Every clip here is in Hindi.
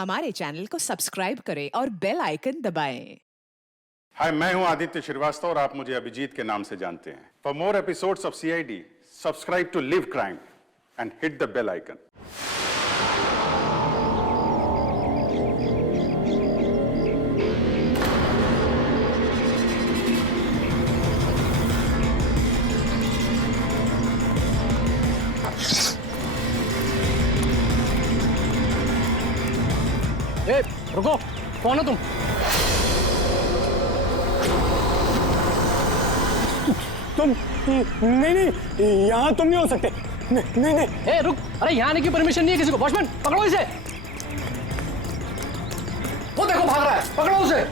हमारे चैनल को सब्सक्राइब करें और बेल आइकन दबाएं। हाय, मैं हूं आदित्य श्रीवास्तव और आप मुझे अभिजीत के नाम से जानते हैं। For more episodes of CID, subscribe to Liv Crime and hit the bell icon. ए, रुको, कौन हो तुम? तुम नहीं, यहाँ तुम नहीं हो सकते। नहीं। ए, रुक! अरे यहाँ आने की परमिशन नहीं है किसी को। वॉचमैन, पकड़ो इसे। वो देखो भाग रहा है, पकड़ो उसे।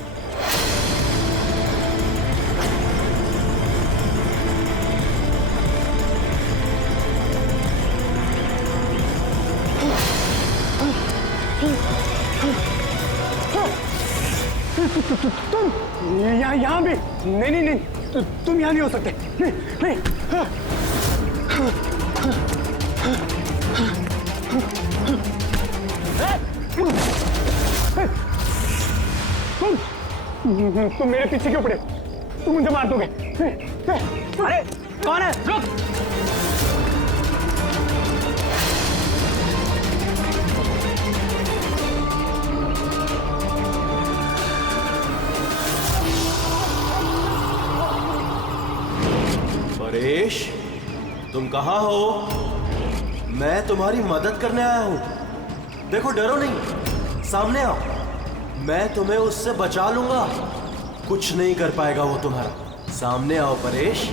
तुम यहाँ भी नहीं, तुम यहाँ नहीं हो सकते। नहीं। तुम मेरे पीछे क्यों पड़े? तुम मुझे मार दोगे। अरे कौन है? रुक! परेश, तुम कहाँ हो? मैं तुम्हारी मदद करने आया हूं। देखो, डरो नहीं, सामने आओ। मैं तुम्हें उससे बचा लूंगा। कुछ नहीं कर पाएगा वो तुम्हारा। सामने आओ परेश।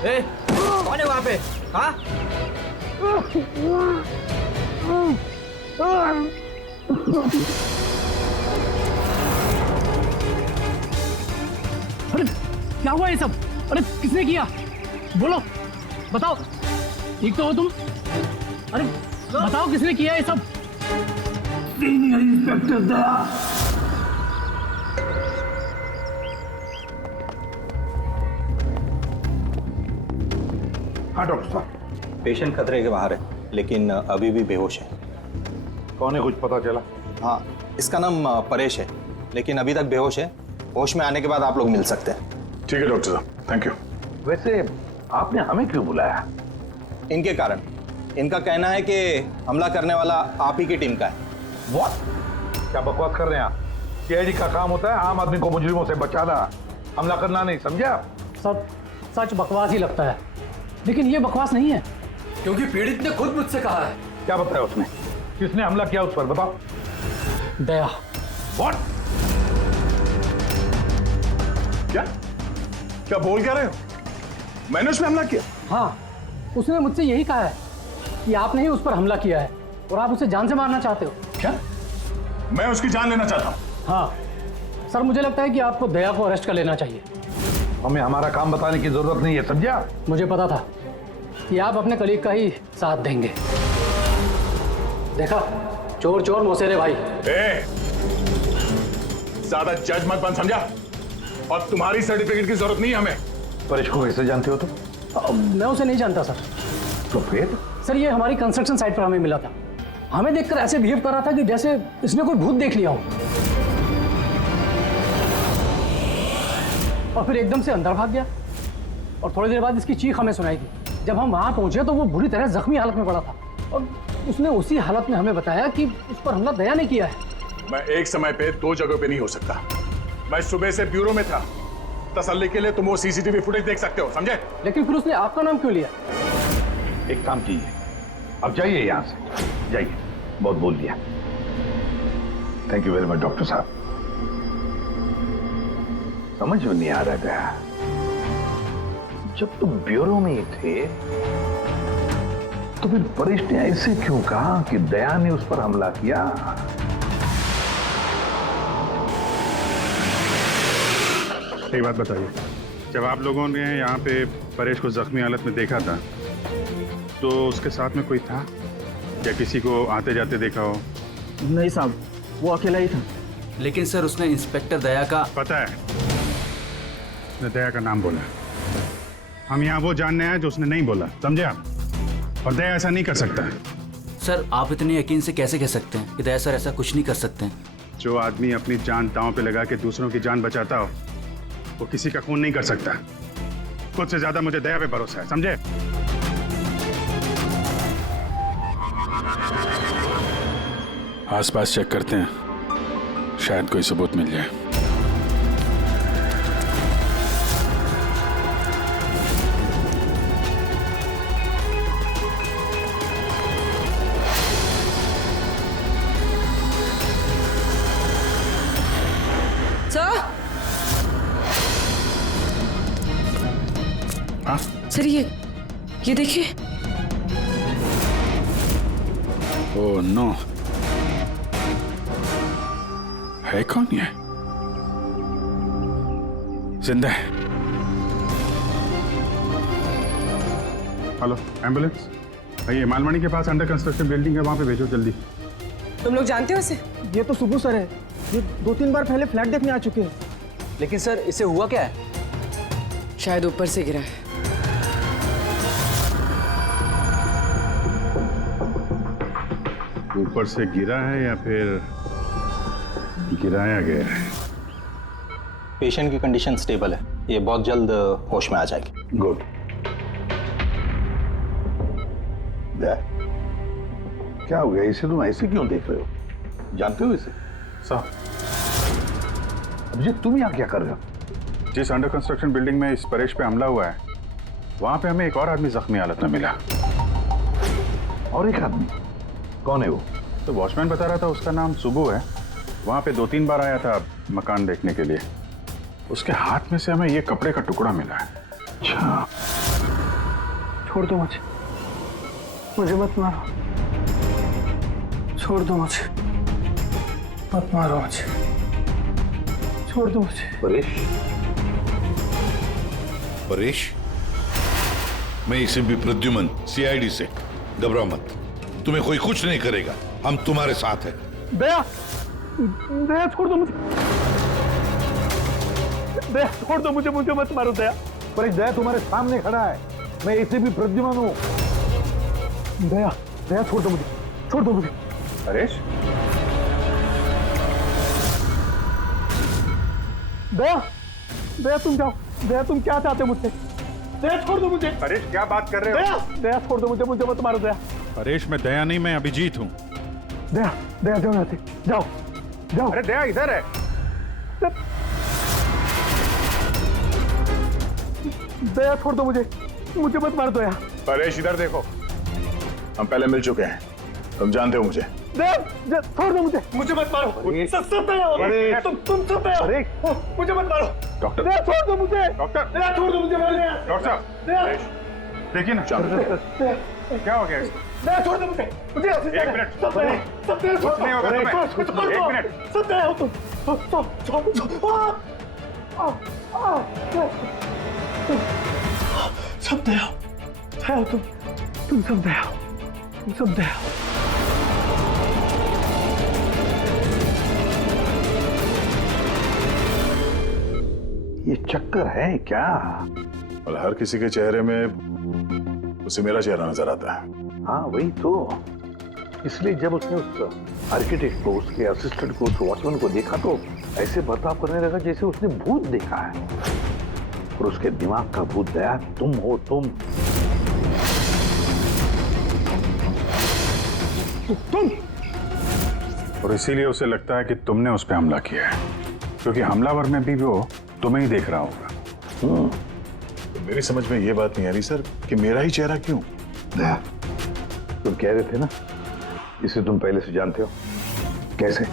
ए, कौन है वहां पे? हाँ? अरे क्या हुआ ये सब? अरे किसने किया? बोलो, बताओ। ठीक तो हो तुम? अरे बताओ, किसने किया ये सब? इंस्पेक्टर दया। हाँ डॉक्टर साहब, पेशेंट खतरे के बाहर है, लेकिन अभी भी बेहोश है। कौन है, कुछ पता चला? हाँ, इसका नाम परेश है, लेकिन अभी तक बेहोश है। होश में आने के बाद आप लोग मिल सकते हैं। ठीक है डॉक्टर साहब, थैंक यू। वैसे आपने हमें क्यों बुलाया? इनके कारण। इनका कहना है कि हमला करने वाला आप ही की टीम का है। What? क्या बकवास कर रहे हैं आप? सीआईडी का काम होता है आम आदमी को मुजरिमों से बचाना, हमला करना नहीं, समझा? सब सच बकवास ही लगता है, लेकिन ये बकवास नहीं है, क्योंकि पीड़ित ने खुद मुझसे कहा है। क्या बताया उसने? किसने हमला किया उस पर, बताओ। दया। What? क्या बोल क्या रहे हो? मैंने उस पर हमला किया? हाँ, उसने मुझसे यही कहा है कि आपने ही उस पर हमला किया है और आप उसे जान से मारना चाहते हो। क्या? मैं उसकी जान लेना चाहता हूँ? हाँ सर, मुझे लगता है कि आपको दया को अरेस्ट कर लेना चाहिए। हमें हमारा काम बताने की जरूरत नहीं है, समझा? मुझे पता था कि आप अपने कलीग का ही साथ देंगे। देखा, चोर चोर मौसेरे भाई। ज्यादा जज मत बन, समझा? और तुम्हारी सर्टिफिकेट की जरूरत नहीं है हमें। परेश को कैसे जानते हो तुम? मैं उसे नहीं जानता सर। तो फिर? सर, ये हमारी कंस्ट्रक्शन साइट पर हमें मिला था। हमें देखकर ऐसे बिहेव कर रहा था कि जैसे इसने कोई भूत देख लिया हो, और फिर एकदम से अंदर भाग गया। और थोड़ी देर बाद इसकी चीख हमें सुनाई दी। जब हम वहां पहुंचे तो वो बुरी तरह जख्मी हालत में पड़ा था, और उसने उसी हालत में हमें बताया कि उस पर हमला दया ने किया है। मैं एक समय पे दो जगह पे नहीं हो सकता। मैं सुबह से ब्यूरो में था। तसल्ली के लिए तुम वो सीसीटीवी फुटेज देख सकते हो, समझे? लेकिन फिर उसने आपका नाम क्यों लिया? एक काम कीजिए, अब जाइए यहाँ से, जाइए। बहुत बोल दिया। Thank you very much doctor साहब। समझ में नहीं आ रहा था, जब तुम ब्यूरो में ही थे तो फिर परेश ने ऐसे क्यों कहा कि दया ने उस पर हमला किया? एक बात बताइए, जब आप लोगों ने यहाँ पे परेश को जख्मी हालत में देखा था तो उसके साथ में कोई था या किसी को आते जाते देखा हो? नहीं साहब, वो अकेला ही था। लेकिन सर उसने इंस्पेक्टर दया का पता है, उसने दया का नाम बोला। हम यहाँ वो जानने आए जो उसने नहीं बोला, समझे आप? और दया ऐसा नहीं कर सकता। सर आप इतने यकीन से कैसे कह सकते हैं कि दया सर ऐसा कुछ नहीं कर सकते हैं? जो आदमी अपनी जान दांव पे लगा के दूसरों की जान बचाता हो वो किसी का खून नहीं कर सकता। खुद से ज्यादा मुझे दया पे भरोसा है, समझे? आसपास चेक करते हैं, शायद कोई सबूत मिल जाए। सर, हाँ? सर ये देखिए। ओह नो, है कौन ये? जिंदा है। हेलो, एम्बुलेंस भैया, मालमणी के पास अंडर कंस्ट्रक्शन बिल्डिंग है, वहां पे भेजो जल्दी। तुम लोग जानते हो इसे? ये तो सुबह सर है, ये 2-3 बार पहले फ्लैट देखने आ चुके हैं। लेकिन सर इसे हुआ क्या है? शायद ऊपर से गिरा है। ऊपर से गिरा है या फिर गिराया गया है? पेशेंट की कंडीशन स्टेबल है, ये बहुत जल्द होश में आ जाएगी। गुड। क्या हो गया? इसे तुम ऐसे क्यों देख रहे हो? जानते हो इसे? साहब, अभिजीत तुम यहाँ क्या कर रहे हो? जिस अंडर कंस्ट्रक्शन बिल्डिंग में इस परेश पे हमला हुआ है वहां पे हमें एक और आदमी जख्मी हालत में मिला। और एक आदमी? कौन है वो? तो वॉचमैन बता रहा था उसका नाम सुबू है, वहां पे 2-3 बार आया था मकान देखने के लिए। उसके हाथ में से हमें ये कपड़े का टुकड़ा मिला है। अच्छा, छोड़ दो मुझे मत मारो, छोड़ दो मुझे, मत मारो मुझे, छोड़ दो मुझे। परेश, परेश, मैं इसे भी प्रद्युमन सीआईडी से, घबराओ मत, तुम्हें कोई कुछ नहीं करेगा, हम तुम्हारे साथ हैं। दया, दया छोड़ दो मुझे, दया छोड़ दो मुझे, मुझे मत मारो दया। परेश दया तुम्हारे सामने खड़ा है, मैं इसे भी प्रद्युमन हूँ। दया, दया छोड़ दो मुझे, छोड़ दो मुझे। परेश, दया, दया तुम जाओ, दया तुम क्या चाहते हो मुझसे? दया छोड़ दो मुझे। परेश क्या बात कर रहे हो? दया, दया छोड़ दो मुझे, मुझे मत मारो दया। परेश मैं दया नहीं, मैं अभिजीत हूँ। दया, दया जाओ यहाँ से, जाओ, जाओ। अरे दया इधर है। दया छोड़ दो मुझे, मुझे मत मार दो दया। परेश इधर देखो, हम पहले मिल चुके हैं, तुम जानते हो मुझे। दया छोड़ दो मुझे, मुझे मत मारो। सब दया हो, तुम सब दया हो, मुझे मत मारो। डॉक्टर, दया छोड़ दो मुझे, डॉक्टर, दया छोड़ दो मुझे। डॉक्टर साहब, देखिए ना क्या हो गया इसको? दया छोड़ दो मुझे, मुझे एक मिनट, सब दया, सब दया कुछ नहीं होगा तुम्हें। एक मिनट, सब दया हो तुम, सब दया हो, दया हो तुम सब दया हो, तुम सब दया हो। ये चक्कर है क्या? और हर किसी के चेहरे में उसे मेरा चेहरा नजर आता है। हाँ वही तो, इसलिए जब उसने उस आर्किटेक्ट को, उसके असिस्टेंट को, उस वॉचमैन को देखा तो ऐसे बर्ताव करने लगा जैसे उसने भूत देखा है। और उसके दिमाग का भूत दया तुम हो, तुम। और इसीलिए उसे लगता है कि तुमने उस पर हमला किया है, क्योंकि हमलावर में भी वो तुम्हें ही देख रहा होगा। तो मेरी समझ में ये बात नहीं आ रही सर कि मेरा ही चेहरा क्यों? दया, तुम कह रहे थे ना इसे तुम पहले से जानते हो, कैसे?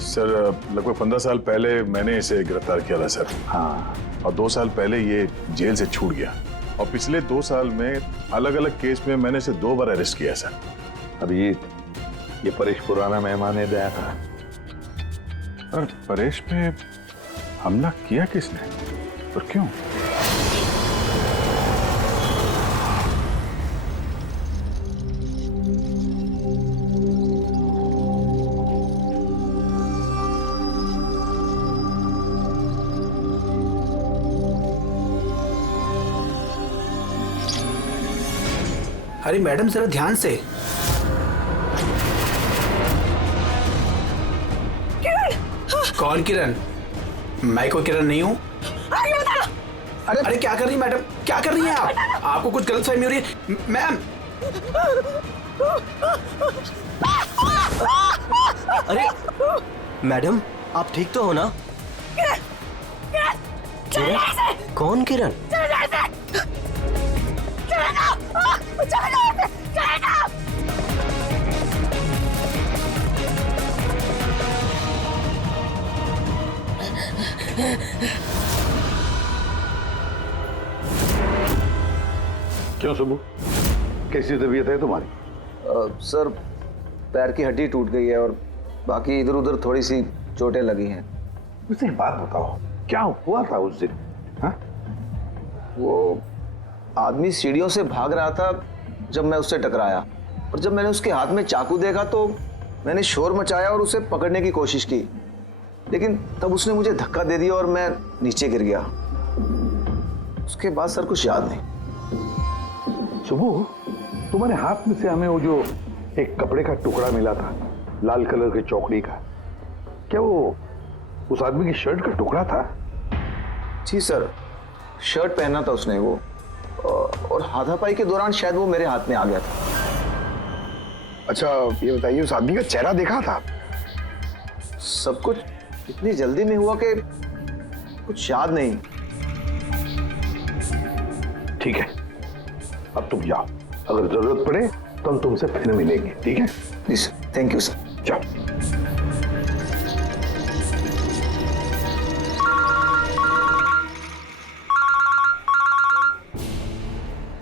सर लगभग 15 साल पहले मैंने इसे गिरफ्तार किया था सर। हाँ, और 2 साल पहले ये जेल से छूट गया। और पिछले 2 साल में अलग अलग केस में मैंने इसे 2 बार अरेस्ट किया सर। अभिजीत, ये परेश पुराना मेहमान है दया था। और परेश पे हमला किया किसने और क्यों? अरे मैडम जरा ध्यान से। कौन किरण? मैं कोई किरण नहीं हूँ। अरे क्या कर रही मैडम, क्या कर रही हैं आप? आपको कुछ गलतफहमी हो रही है मैम। अरे मैडम, आप ठीक तो हो ना? किरण? कौन किरण? क्यों सुबह, कैसी तबीयत है तुम्हारी? सर, पैर की हड्डी टूट गई है और बाकी इधर उधर थोड़ी सी चोटें लगी हैं। मुझे एक बात बताओ, क्या हुआ था उस दिन? हाँ? वो आदमी सीढ़ियों से भाग रहा था जब मैं उससे टकराया, और जब मैंने उसके हाथ में चाकू देखा तो मैंने शोर मचाया और उसे पकड़ने की कोशिश की, लेकिन तब उसने मुझे धक्का दे दिया और मैं नीचे गिर गया। उसके बाद सर कुछ याद नहीं। सुबह, तुम्हारे हाथ में से हमें वो जो एक कपड़े का टुकड़ा मिला था, लाल कलर के चौकड़ी का, क्या वो उस आदमी की शर्ट का टुकड़ा था? जी सर, शर्ट पहना था उसने वो, और हाथापाई के दौरान शायद वो मेरे हाथ में आ गया था। अच्छा ये बताइए, उस आदमी का चेहरा देखा था? सब कुछ इतनी जल्दी में हुआ कि कुछ याद नहीं। ठीक है, अब तुम जाओ, अगर जरूरत पड़े तो हम तुमसे फिर मिलेंगे, ठीक है? जी सर, थैंक यू सर। जाओ।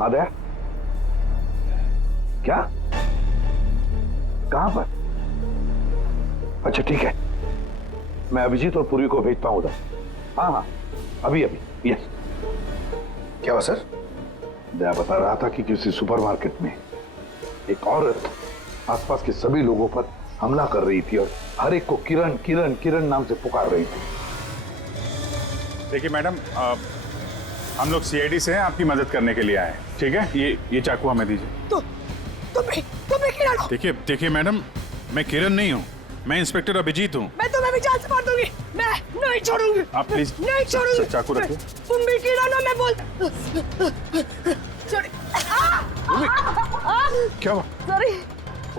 आ गया? क्या? कहां पर? अच्छा ठीक है, मैं अभिजीत और पूरी को भेजता हूं उधर। हाँ हाँ, अभी अभी। यस। क्या हुआ सर? दया बता रहा था कि किसी सुपरमार्केट में एक औरत आसपास के सभी लोगों पर हमला कर रही थी और हर एक को किरण किरण किरण नाम से पुकार रही थी। देखिए मैडम, हम लोग सीआईडी से हैं, आपकी मदद करने के लिए आए हैं, ठीक है? ये चाकू हमें दीजिए। तुम्हें किरण हो? देखिए मैडम, मैं किरण नहीं हूँ, मैं इंस्पेक्टर अभिजीत हूँ। मैं तुम्हें भी जान से मार दूंगी। मैं नहीं छोड़ूंगी। आप प्लीज नहीं छोड़ूंगी। चाकू रखिए। तुम भी किरण हो, मैं बोलता। क्या हुआ? सॉरी।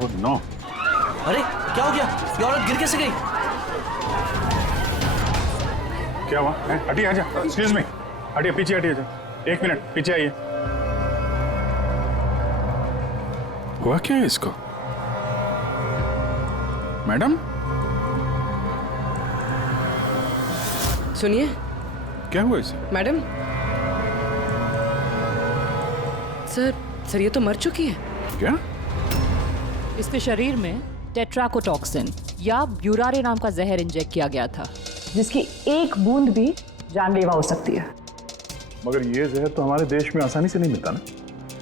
Oh no. अरे क्या हो गया? ये औरत गिर कैसे गई? क्या हुआ? हटिए, आजा। एक्सक्यूज मी, हटिए, पीछे हटिए। 1 मिनट पीछे आइए। हुआ क्या है इसको? मैडम सुनिए। क्या हुआ इसे? मैडम, सर ये तो मर चुकी है। क्या? इसके शरीर में टेट्राकोटॉक्सिन या ब्यूरारे नाम का जहर इंजेक्ट किया गया था, जिसकी एक बूंद भी जानलेवा हो सकती है। मगर ये जहर तो हमारे देश में आसानी से नहीं मिलता ना?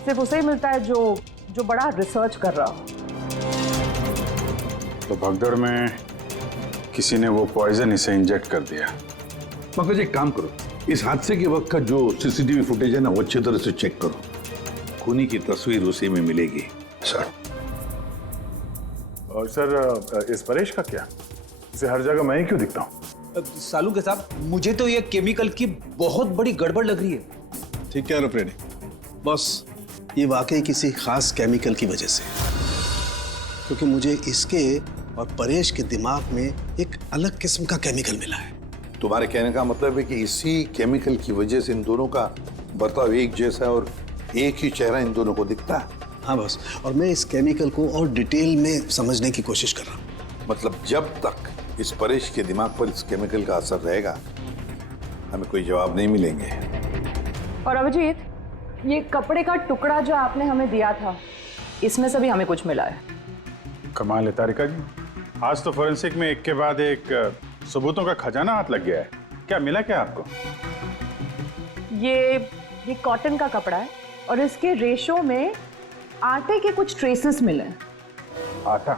सिर्फ उसे ही मिलता है जो बड़ा रिसर्च कर रहा हो। तो भगदड़ में किसी ने वो पॉइजन इसे इंजेक्ट कर दिया। मगर एक काम करो, इस हादसे के वक्त का जो सीसीटीवी फुटेज है ना, वो अच्छी तरह से चेक करो। खूनी की तस्वीर उसी में मिलेगी सर। और सर, इस परेश का क्या? इसे हर जगह मैं ही क्यों दिखता हूँ? सालू के साहब, मुझे तो ये केमिकल की बहुत बड़ी गड़बड़ लग रही है। ठीक कह रहे हो फ्रेडी, बस ये वाकई किसी खास केमिकल की वजह से, क्योंकि मुझे इसके और परेश के दिमाग में एक अलग किस्म का केमिकल मिला है। तुम्हारे कहने का मतलब है कि इसी केमिकल की वजह से इन दोनों का बर्ताव एक जैसा और एक ही चेहरा इन दोनों को दिखता है। हाँ बस, और मैं इस केमिकल को और डिटेल में समझने की कोशिश कर रहा हूँ। मतलब जब तक इस परेश के दिमाग पर इस केमिकल का असर रहेगा, हमें कोई जवाब नहीं मिलेंगे। और अभिजीत, ये कपड़े का टुकड़ा जो आपने हमें दिया था, इसमें से भी हमें कुछ मिला है। कमाल है तारिका जी, आज तो फोरेंसिक में एक के बाद एक सबूतों का खजाना हाथ लग गया है। क्या मिला क्या आपको? ये कॉटन का कपड़ा है और इसके रेशों में आटे के कुछ ट्रेसेस मिले हैं। आटा?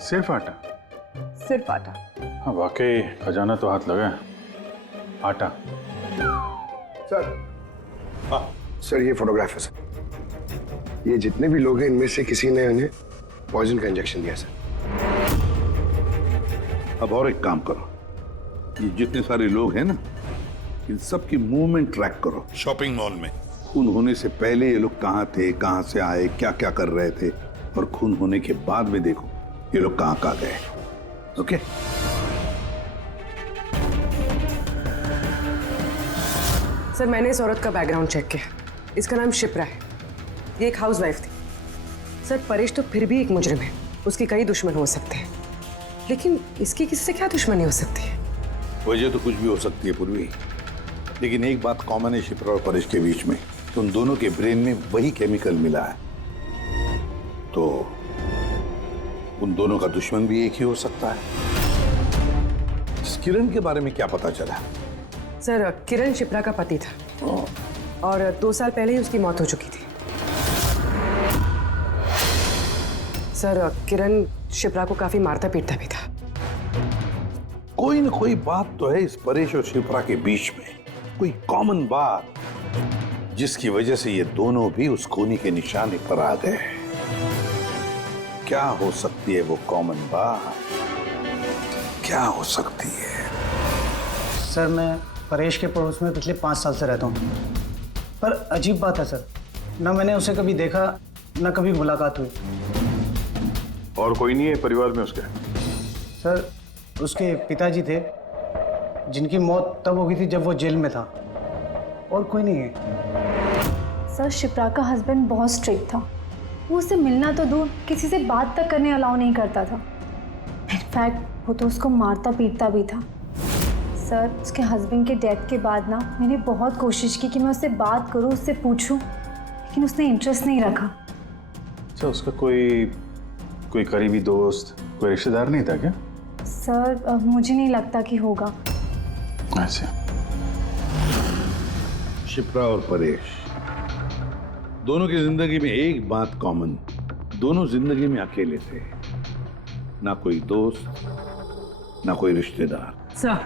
सिर्फ आटा? सिर्फ आटा। हाँ वाकई खजाना तो हाथ लगा है। आटा। सर ये फोटोग्राफ है सर। ये जितने भी लोग हैं इनमें से किसी ने उन्हें पॉइजन का इंजेक्शन दिया सर। अब और एक काम करो, ये जितने सारे लोग हैं ना, इन सब की मूवमेंट ट्रैक करो। शॉपिंग मॉल में खून होने से पहले ये लोग कहाँ थे, कहाँ से आए, क्या क्या कर रहे थे, और खून होने के बाद में देखो ये लोग कहाँ कहाँ गए। ओके? सर मैंने इस औरत का बैकग्राउंड चेक किया। इसका नाम शिप्रा है। ये एक हाउसवाइफ थी। सर परेश तो फिर भी एक मुजरिम है, उसके कई दुश्मन हो सकते हैं, लेकिन इसकी किससे क्या दुश्मनी हो सकती है? वजह तो कुछ भी हो सकती है पूर्वी, लेकिन एक बात कॉमन है शिप्रा और परेश के बीच में, तो उन दोनों के ब्रेन में वही केमिकल मिला है। तो उन दोनों का दुश्मन भी एक ही हो सकता है। इस किरण के बारे में क्या पता चला? सर किरण शिप्रा का पति था और 2 साल पहले ही उसकी मौत हो चुकी थी। सर किरण शिप्रा को काफी मारता पीटता भी था। कोई ना कोई बात तो है इस परेश और शिप्रा के बीच में, कोई कॉमन बात, जिसकी वजह से ये दोनों भी उस खूनी के निशाने पर आ गए। क्या हो सकती है वो कॉमन बात? क्या हो सकती है? सर मैं परेश के पड़ोस में पिछले 5 साल से रहता हूँ, पर अजीब बात है सर, ना मैंने उसे कभी देखा ना कभी मुलाकात हुई। और कोई नहीं है परिवार में उसके? सर उसके पिताजी थे, जिनकी मौत तब हो गई थी जब वो जेल में था, और कोई नहीं है। सर शिप्रा का हस्बैंड बहुत स्ट्रिक्ट था। वो उससे मिलना तो दूर, किसी से बात तक करने अलाउ नहीं करता था। इनफैक्ट वो तो उसको मारता पीटता भी था। सर उसके हस्बैंड के डेथ के बाद ना मैंने बहुत कोशिश की कि मैं उससे बात करूं, उससे पूछूं, लेकिन उसने इंटरेस्ट नहीं रखा। अच्छा, उसका कोई करीबी दोस्त, कोई रिश्तेदार नहीं था क्या? सर मुझे नहीं लगता कि होगा। अच्छा। शिप्रा और परेश दोनों की जिंदगी में एक बात कॉमन, दोनों जिंदगी में अकेले थे, ना कोई दोस्त ना कोई रिश्तेदार। सर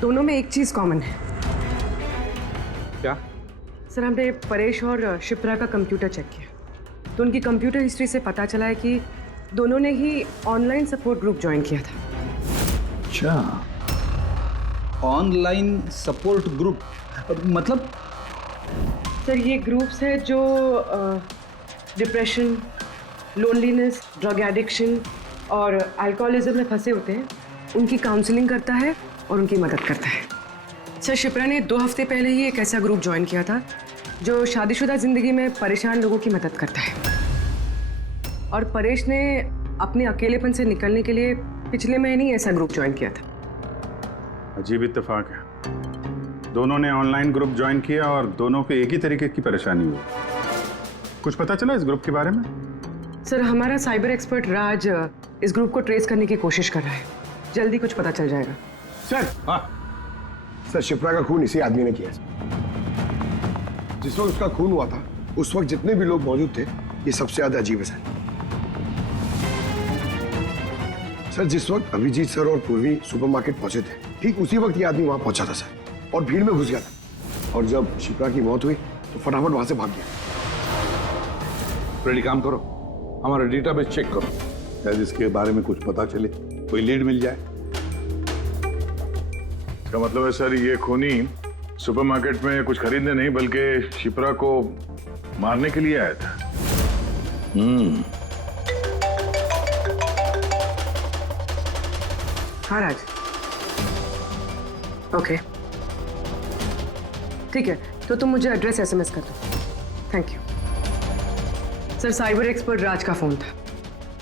दोनों में एक चीज कॉमन है। क्या? सर हमने परेश और शिप्रा का कंप्यूटर चेक किया, तो उनकी कंप्यूटर हिस्ट्री से पता चला है कि दोनों ने ही ऑनलाइन सपोर्ट ग्रुप ज्वाइन किया था। अच्छा, ऑनलाइन सपोर्ट ग्रुप मतलब? सर ये ग्रुप्स है जो डिप्रेशन, लोनलीनेस, ड्रग एडिक्शन और अल्कोहलिज्म में फंसे होते हैं, उनकी काउंसलिंग करता है और उनकी मदद करता है। सर शिप्रा ने 2 हफ्ते पहले ही एक ऐसा ग्रुप ज्वाइन किया था जो शादीशुदा जिंदगी में परेशान लोगों की मदद करता है, और परेश ने अपने अकेलेपन से निकलने के लिए पिछले महीने ही ऐसा ग्रुप ज्वाइन किया था। अजीब इत्तेफाक है, दोनों ने ऑनलाइन ग्रुप ज्वाइन किया और दोनों को एक ही तरीके की परेशानी हुई। कुछ पता चला इस ग्रुप के बारे में? सर हमारा साइबर एक्सपर्ट राज इस ग्रुप को ट्रेस करने की कोशिश कर रहा है, जल्दी कुछ पता चल जाएगा। सर शिप्रा का खून इसी आदमी ने किया। जिस वक्त उसका खून हुआ था उस वक्त जितने भी लोग मौजूद थे, ये सबसे ज्यादा अजीब है सर। जिस वक्त अभिजीत सर और पूर्वी सुपरमार्केट पहुंचे थे, ठीक उसी वक्त ये आदमी वहां पहुंचा था सर, और भीड़ में घुस गया था, और जब शिप्रा की मौत हुई तो फटाफट वहां से भाग गया। रेडी, काम करो, हमारा डेटाबेस चेक करो, शायद इसके बारे में कुछ पता चले, कोई लीड मिल जाए। इसका मतलब है सर ये खूनी सुपरमार्केट में कुछ खरीदने नहीं बल्कि शिप्रा को मारने के लिए आया था। हाँ राज, ओके ठीक है, तो तुम मुझे एड्रेस SMS कर दो। Thank you. Sir cyber expert Raj का फोन था,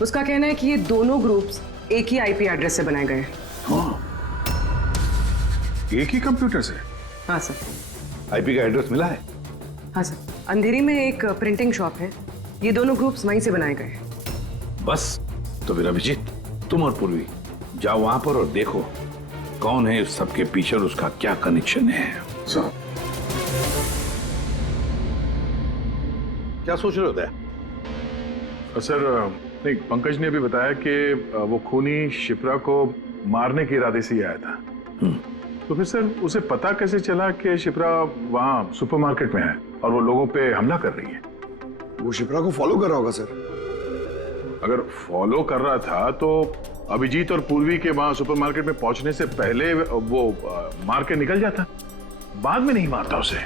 उसका कहना है कि ये दोनों ग्रुप्स एक ही IP एड्रेस से बनाए गए हैं। एक ही कंप्यूटर से? हाँ सर। आईपी का एड्रेस मिला है? हाँ सर, अंधेरी में एक प्रिंटिंग शॉप है, ये दोनों ग्रुप्स वहीं से बनाए गए हैं। बस तो फिर अभिजीत, तुम और पूर्वी जाओ वहां पर और देखो कौन है इस सबके पीछे और उसका क्या कनेक्शन है। क्या सोच रहे होते हैं? सर नहीं, पंकज ने भी बताया कि वो खूनी शिप्रा को मारने के इरादे से ही आया था। तो फिर सर उसे पता कैसे चला कि शिप्रा वहाँ सुपरमार्केट में है और वो लोगों पे हमला कर रही है? वो शिप्रा को फॉलो कर रहा होगा सर। अगर फॉलो कर रहा था तो अभिजीत और पूर्वी के वहाँ सुपरमार्केट में पहुंचने से पहले वो मार के निकल जाता, बाद में नहीं मारता उसे।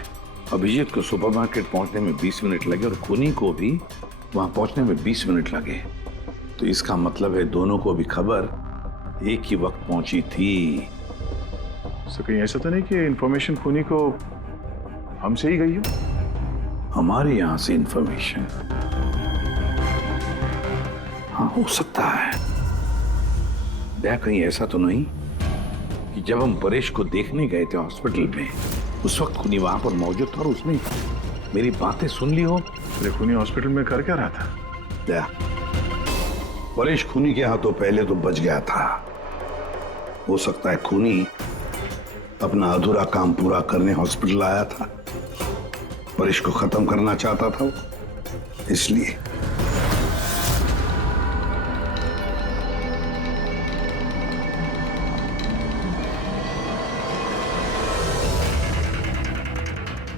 अभिजीत को सुपरमार्केट पहुंचने में 20 मिनट लगे और खूनी को भी वहां पहुंचने में 20 मिनट लगे, तो इसका मतलब है दोनों को भी खबर एक ही वक्त पहुंची थी। सर कहीं ऐसा तो नहीं कि इंफॉर्मेशन खूनी को हमसे ही गई हो? हमारे यहां से इंफॉर्मेशन? हाँ, हो सकता है। क्या कहीं ऐसा तो नहीं कि जब हम परेश को देखने गए थे हॉस्पिटल में, उस वक्त खूनी वहां पर मौजूद था और उसने मेरी बातें सुन ली हो? अरे खूनी हॉस्पिटल में कर क्या रहा था? क्या परेश खूनी के हाथों पहले तो बच गया था। हो सकता है खूनी अपना अधूरा काम पूरा करने हॉस्पिटल आया था, परेश को खत्म करना चाहता था वो, इसलिए।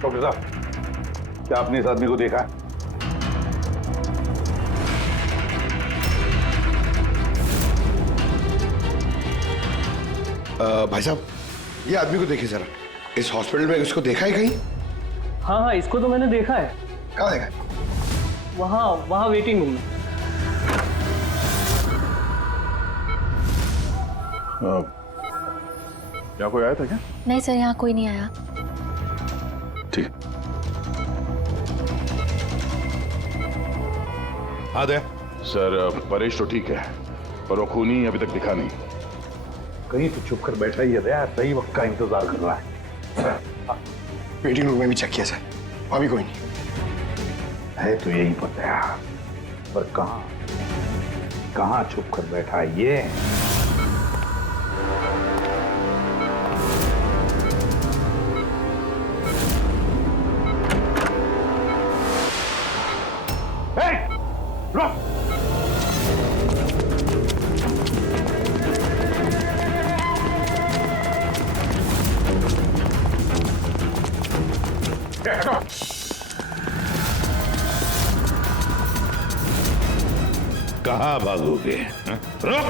डॉक्टर साहब, क्या आपने इस आदमी को देखा है? भाई साहब, ये आदमी को देखिए जरा। इस हॉस्पिटल में इसको देखा है कहीं? हाँ हाँ, इसको तो मैंने देखा है। कहाँ देखा है? वहाँ वेटिंग रूम में। क्या कोई आया था क्या? नहीं सर, यहाँ कोई नहीं आया। ठीक। हाँ दे सर, परेश तो ठीक है पर वो खूनी अभी तक दिखा नहीं। कहीं तो छुप कर बैठा ही है यार, सही वक्त का इंतजार कर रहा है। वेटिंग रूम में भी चेक किया सर, वहां भी कोई नहीं है। तो यही पता है, पर कहाँ छुप कर बैठा है ये? कहाँ भागोगे? रुक!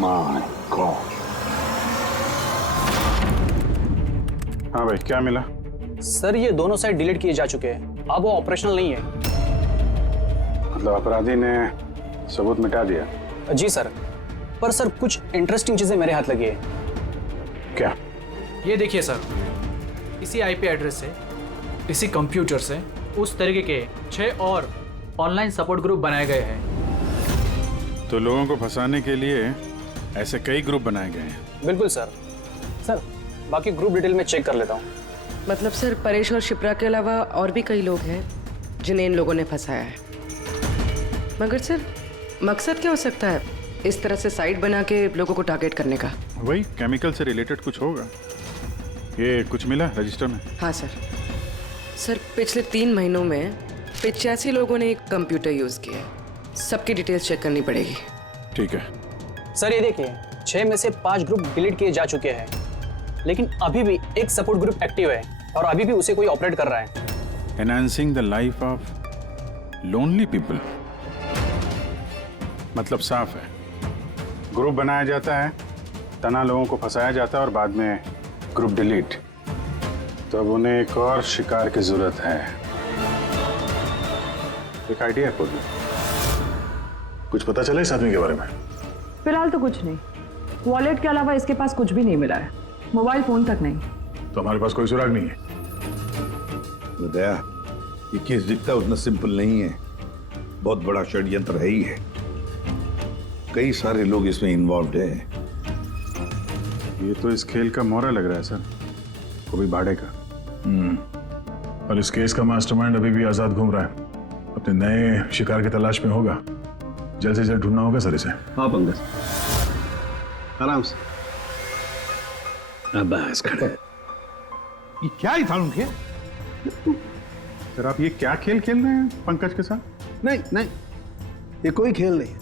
My God! हाँ भाई, क्या मिला? सर ये दोनों साइड डिलीट किए जा चुके हैं, अब वो ऑपरेशनल नहीं है। मतलब अपराधी ने सबूत मिटा दिया? जी सर, पर सर कुछ इंटरेस्टिंग चीजें मेरे हाथ लगी है। क्या? ये देखिए सर, इसी आईपी एड्रेस से, इसी कंप्यूटर से उस तरीके के 6 और ऑनलाइन सपोर्ट ग्रुप बनाए गए हैं। तो लोगों को फंसाने के लिए ऐसे कई ग्रुप बनाए गए हैं? बिल्कुल सर। सर बाकी ग्रुप डिटेल में चेक कर लेता हूँ। मतलब सर, परेश और शिप्रा के अलावा और भी कई लोग हैं जिन्हें इन लोगों ने फंसाया है। मगर सर मकसद क्या हो सकता है इस तरह से साइट बना के लोगों को टारगेट करने का? वही केमिकल से रिलेटेड कुछ होगा। ये कुछ मिला रजिस्टर में? हाँ सर। सर पिछले 3 महीनों में 85 लोगों ने एक कंप्यूटर यूज किया है। सबकी डिटेल्स चेक करनी पड़ेगी। ठीक है सर। ये देखिए, 6 में से 5 ग्रुप डिलीट किए जा चुके हैं, लेकिन अभी भी एक सपोर्ट ग्रुप एक्टिव है और अभी भी उसे कोई ऑपरेट कर रहा है। Enhancing the life of lonely people, मतलब साफ है, ग्रुप बनाया जाता है, तना लोगों को फंसाया जाता है और बाद में ग्रुप डिलीट। तो अब उन्हें एक और शिकार की जरूरत है। एक आइडिया है कोई? कुछ पता चला इस आदमी के बारे में? फिलहाल तो कुछ नहीं। वॉलेट के अलावा इसके पास कुछ भी नहीं मिला है, मोबाइल फोन तक नहीं। तो हमारे पास कोई सुराग नहीं है। दया, ये केस दिखता उतना सिंपल नहीं है, बहुत बड़ा षड्यंत्र है ही है। कई सारे लोग इसमें इन्वॉल्व हैं। ये तो इस खेल का मोहरा लग रहा है सर, वो भी भाड़े का। और इस केस का मास्टरमाइंड अभी भी आजाद घूम रहा है, अपने नए शिकार की तलाश में होगा। जल्द से जल्द ढूंढना होगा सर इसे। हाँ पंकज, आराम से। बस खड़े। ये क्या ही था उनके? सर आप ये क्या खेल खेल रहे हैं पंकज के साथ? नहीं, ये कोई खेल नहीं है।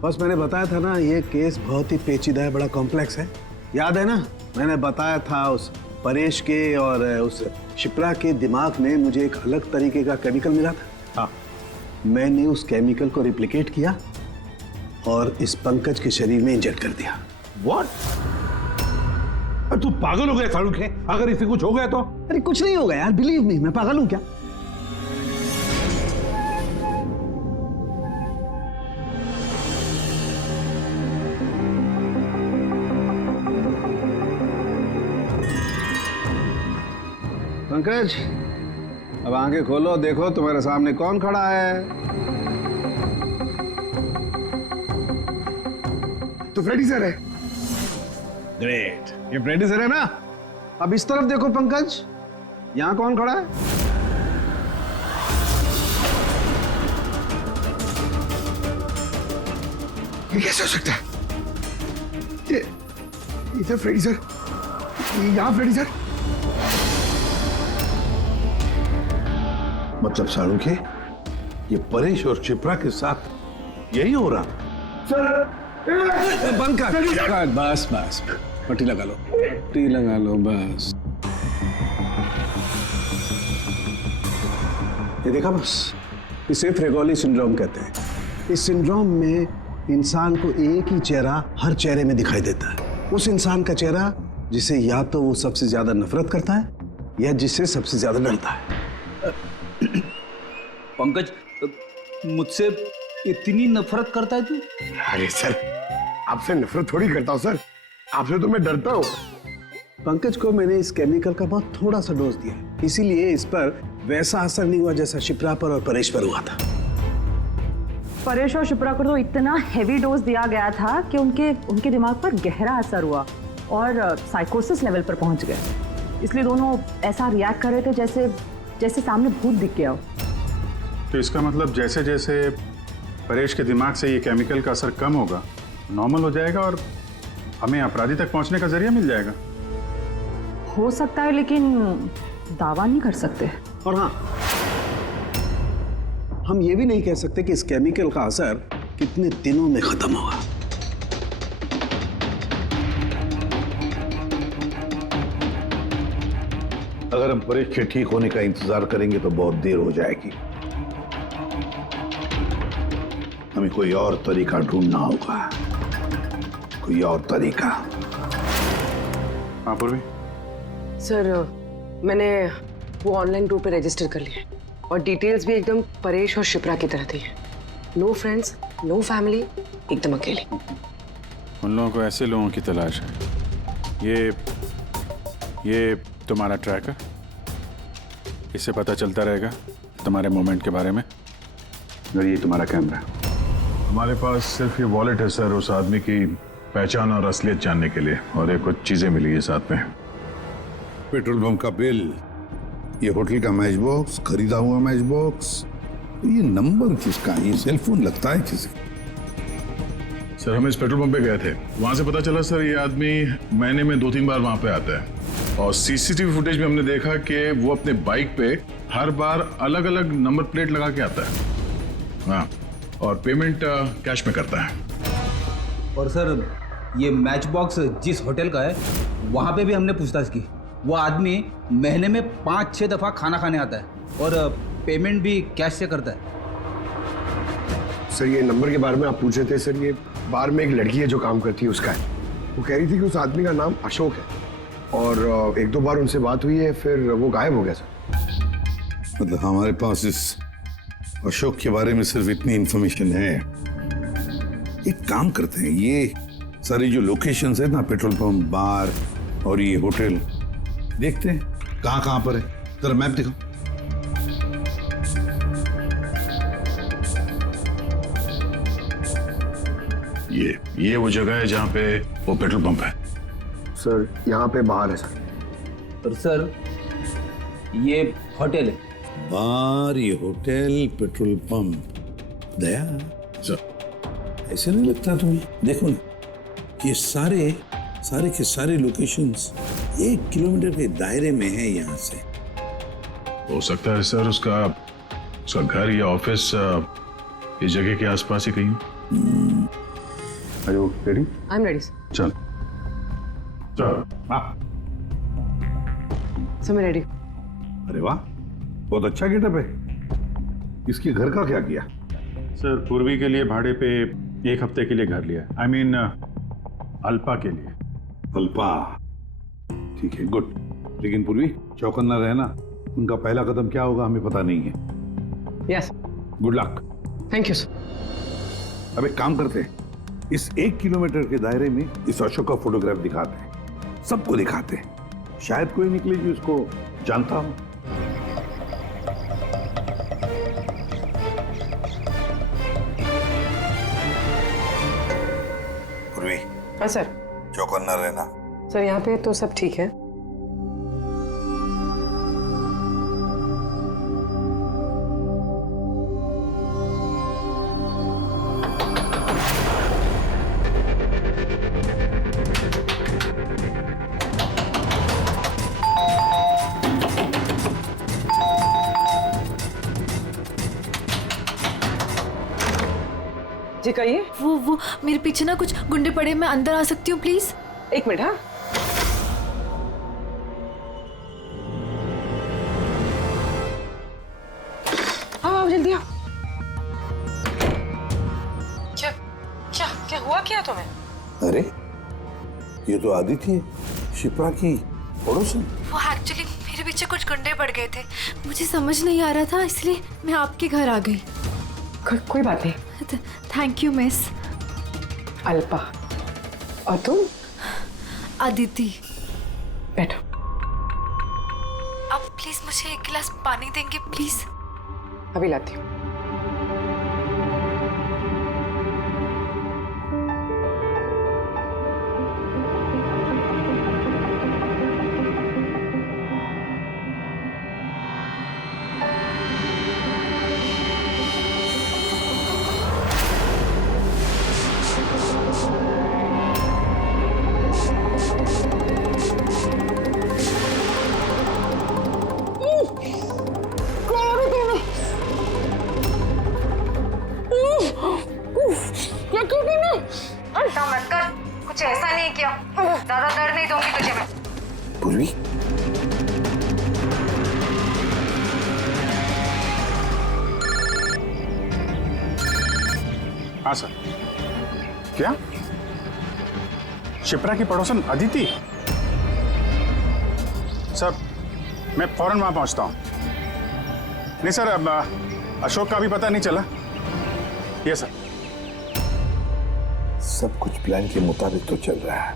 बस मैंने बताया था ना, ये केस बहुत ही पेचीदा है, बड़ा कॉम्प्लेक्स है। याद है ना, मैंने बताया था उस परेश के और उस शिप्रा के दिमाग में मुझे एक अलग तरीके का केमिकल मिला था। हाँ, मैंने उस केमिकल को रिप्लिकेट किया और इस पंकज के शरीर में इंजेक्ट कर दिया। What? तू पागल हो गया फारूक है? अगर इसे कुछ हो गया तो? अरे कुछ नहीं होगा यार, बिलीव मी, मैं पागल हूं क्या? पंकज, अब आंखें खोलो, देखो तुम्हारे सामने कौन खड़ा है। तो फ्रेडी सर है। ग्रेट, ये फ्रेडी सर है ना। अब इस तरफ देखो पंकज, यहां कौन खड़ा है? ये कैसे हो सकता है? ये इधर फ्रेडी सर, यहाँ फ्रेडी सर। मतलब सारू के ये परेश और शिप्रा के साथ यही हो रहा? पंकज, बस पट्टी लगा लो, पट्टी लगा लो बस। ये देखा बस, इसे फ्रेगोली सिंड्रोम कहते हैं। इस सिंड्रोम में इंसान को एक ही चेहरा हर चेहरे में दिखाई देता है। उस इंसान का चेहरा जिसे या तो वो सबसे ज्यादा नफरत करता है या जिससे सबसे ज्यादा डरता है। पंकज, मुझसे इतनी नफरत करता है तू? अरे सर, आपसे नफरत थोड़ी करता हूँ सर, आपसे तो मैं डरता हूँ। पंकज को मैंने इस केमिकल का बहुत थोड़ा सा डोज दिया, इसीलिए इस पर वैसा असर नहीं हुआ जैसा शिप्रा पर और परेश पर हुआ था। परेश और शिप्रा को तो इतना हैवी डोज दिया गया था कि उनके दिमाग पर गहरा असर हुआ और साइकोसिस लेवल पर पहुंच गए। इसलिए दोनों ऐसा रिएक्ट कर रहे थे जैसे सामने भूत दिख गया हो। तो इसका मतलब जैसे जैसे परेश के दिमाग से ये केमिकल का असर कम होगा, नॉर्मल हो जाएगा और हमें अपराधी तक पहुंचने का जरिया मिल जाएगा। हो सकता है, लेकिन दावा नहीं कर सकते। और हाँ, हम ये भी नहीं कह सकते कि इस केमिकल का असर कितने दिनों में खत्म होगा। अगर हम परेश के ठीक होने का इंतजार करेंगे तो बहुत देर हो जाएगी। हमें कोई और तरीका ढूंढना होगा, कोई और तरीका। हाँ पूर्वी। सर, मैंने वो ऑनलाइन ग्रुप पे रजिस्टर कर लिया और डिटेल्स भी एकदम परेश और शिप्रा की तरह थी। नो फ्रेंड्स, नो फैमिली, एकदम अकेले। उन लोगों को ऐसे लोगों की तलाश है। ये तुम्हारा ट्रैक है, इससे पता चलता रहेगा तुम्हारे मोमेंट के बारे में। और ये तुम्हारा कैमरा। हमारे पास सिर्फ ये वॉलेट है सर, उस आदमी की पहचान और असलियत जानने के लिए, और एक कुछ चीजें मिली है साथ में। पेट्रोल पंप का बिल, ये होटल का मैच बॉक्स, खरीदा हुआ मैच बॉक्स, ये नंबर किसका है? ये सेलफोन लगता है किसी? सर हम इस पेट्रोल पंप पे गए थे, वहां से पता चला सर ये आदमी महीने में 2-3 बार वहां पे आता है, और सीसीटीवी फुटेज में हमने देखा कि वो अपने बाइक पे हर बार अलग अलग नंबर प्लेट लगा के आता है। हाँ, और पेमेंट कैश में करता है। और सर, ये मैच बॉक्स जिस होटल का है वहाँ पे भी हमने पूछताछ की। वो आदमी महीने में 5-6 दफ़ा खाना खाने आता है और पेमेंट भी कैश से करता है। सर ये नंबर के बारे में आप पूछ रहे थे सर, ये बार में एक लड़की है जो काम करती है, उसका है। वो कह रही थी कि उस आदमी का नाम अशोक है और 1-2 बार उनसे बात हुई है, फिर वो गायब हो गया सर। मतलब हमारे पास इस अशोक के बारे में सिर्फ इतनी इंफॉर्मेशन है। एक काम करते हैं, ये सारी जो लोकेशंस है ना, पेट्रोल पंप, बार और ये होटल, देखते हैं कहाँ पर है। जरा मैप दिखाओ। ये वो जगह है जहाँ पे वो पेट्रोल पंप है। सर यहाँ पे बाहर है सर। और सर ये होटल है। बार, ये होटल, पेट्रोल पंप। दया सर ऐसे नहीं लगता तुम्हें? देखो ना कि सारे के सारे लोकेशंस 1 किलोमीटर के दायरे में है यहाँ से। हो सकता है सर उसका घर या ऑफिस इस जगह के आसपास ही कहीं। Are you ready? I'm ready. चल चल। सर मैं रेडी। अरे वाह, बहुत अच्छा गेटअप है। इसके घर का क्या किया? सर पूर्वी के लिए भाड़े पे 1 हफ्ते के लिए घर लिया। I mean, अल्पा के लिए। अल्पा, ठीक है, गुड। लेकिन पूर्वी चौकन्ना रहना, उनका पहला कदम क्या होगा हमें पता नहीं है। Yes. Good luck. Thank you sir. अब एक काम करते हैं, इस 1 किलोमीटर के दायरे में इस अशोक का फोटोग्राफ दिखाते हैं, सबको दिखाते हैं। शायद कोई निकले जो इसको जानता हो। पूर्वी। हाँ सर। चौकन्ना रहना। सर यहाँ पे तो सब ठीक है। जी कहिए। वो मेरे पीछे ना कुछ गुंडे पड़े, मैं अंदर आ सकती हूँ प्लीज? 1 मिनट। हाँ हाँ जल्दी आओ। क्या क्या क्या हुआ क्या तुम्हें? अरे ये तो आदित्य है, शिप्रा की पड़ोसन। वो एक्चुअली मेरे पीछे कुछ गुंडे पड़ गए थे, मुझे समझ नहीं आ रहा था, इसलिए मैं आपके घर आ गई। कोई बात नहीं। Thank you miss. अल्पा। और तुम? अदिति। बैठो। अब प्लीज मुझे 1 गिलास पानी देंगे प्लीज? अभी लाती हूँ। कुछ ऐसा नहीं किया, ज्यादा दर्द नहीं दूंगी तुझे मैं। पूर्वी, हाँ सर। क्या शिप्रा की पड़ोसन अदिति? सर मैं फौरन वहां पहुंचता हूं। नहीं सर, अब अशोक का भी पता नहीं चला। ये सर। सब कुछ प्लान के मुताबिक तो चल रहा है।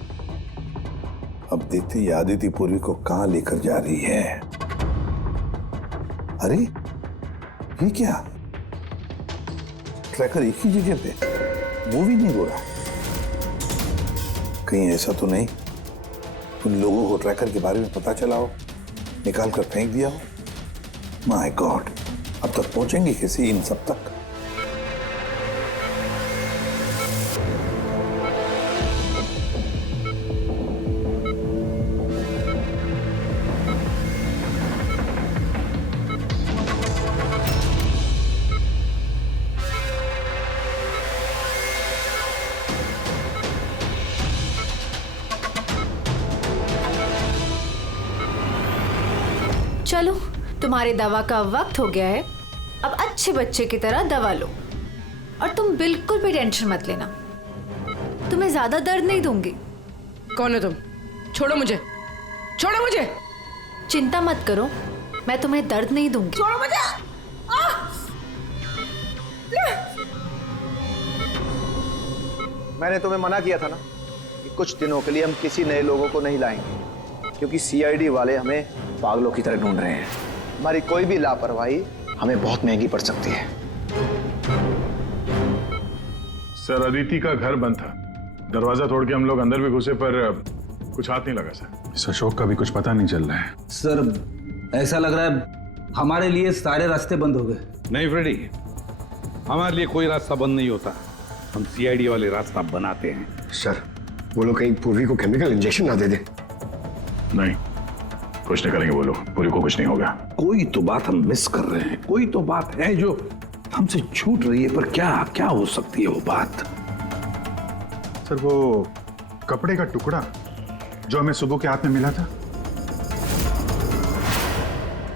अब देखते हैं आदिति पूर्वी को कहां लेकर जा रही है। अरे ये क्या, ट्रैकर एक ही जगह पे मूवी नहीं हो रहा? कहीं ऐसा तो नहीं उन लोगों को ट्रैकर के बारे में पता चला हो, निकाल कर फेंक दिया हो? माय गॉड, अब तक पहुंचेंगे कैसे इन सब तक? चलो, तुम्हारे दवा का वक्त हो गया है। अब अच्छे बच्चे की तरह दवा लो और तुम बिल्कुल भी टेंशन मत लेना, तुम्हें ज्यादा दर्द नहीं दूंगी। कौन हो तुम? छोड़ो मुझे, छोड़ो मुझे। चिंता मत करो, मैं तुम्हें दर्द नहीं दूंगी। छोड़ो मुझे। मैंने तुम्हें मना किया था ना कि कुछ दिनों के लिए हम किसी नए लोगों को नहीं लाएंगे, क्योंकि सीआईडी वाले हमें पागलों की तरह ढूंढ रहे हैं। हमारी कोई भी लापरवाही हमें बहुत महंगी पड़ सकती है। सर अदिति का घर बंद था, दरवाजा तोड़ के हम लोग अंदर भी घुसे पर कुछ हाथ नहीं लगा सर। इस अशोक का भी कुछ पता नहीं चल रहा है। सर ऐसा लग रहा है हमारे लिए सारे रास्ते बंद हो गए। नहीं फ्रेडी, हमारे लिए कोई रास्ता बंद नहीं होता, हम सीआईडी वाले रास्ता बनाते हैं। सर वो लोग कहीं पूर्वी को केमिकल इंजेक्शन ना दे दे। नहीं, कुछ नहीं करेंगे वो लोग, पूरी को कुछ नहीं होगा। कोई तो बात हम मिस कर रहे हैं, कोई तो बात है जो हमसे छूट रही है, पर क्या क्या हो सकती है वो बात? सर वो कपड़े का टुकड़ा जो हमें सुबह के हाथ में मिला था,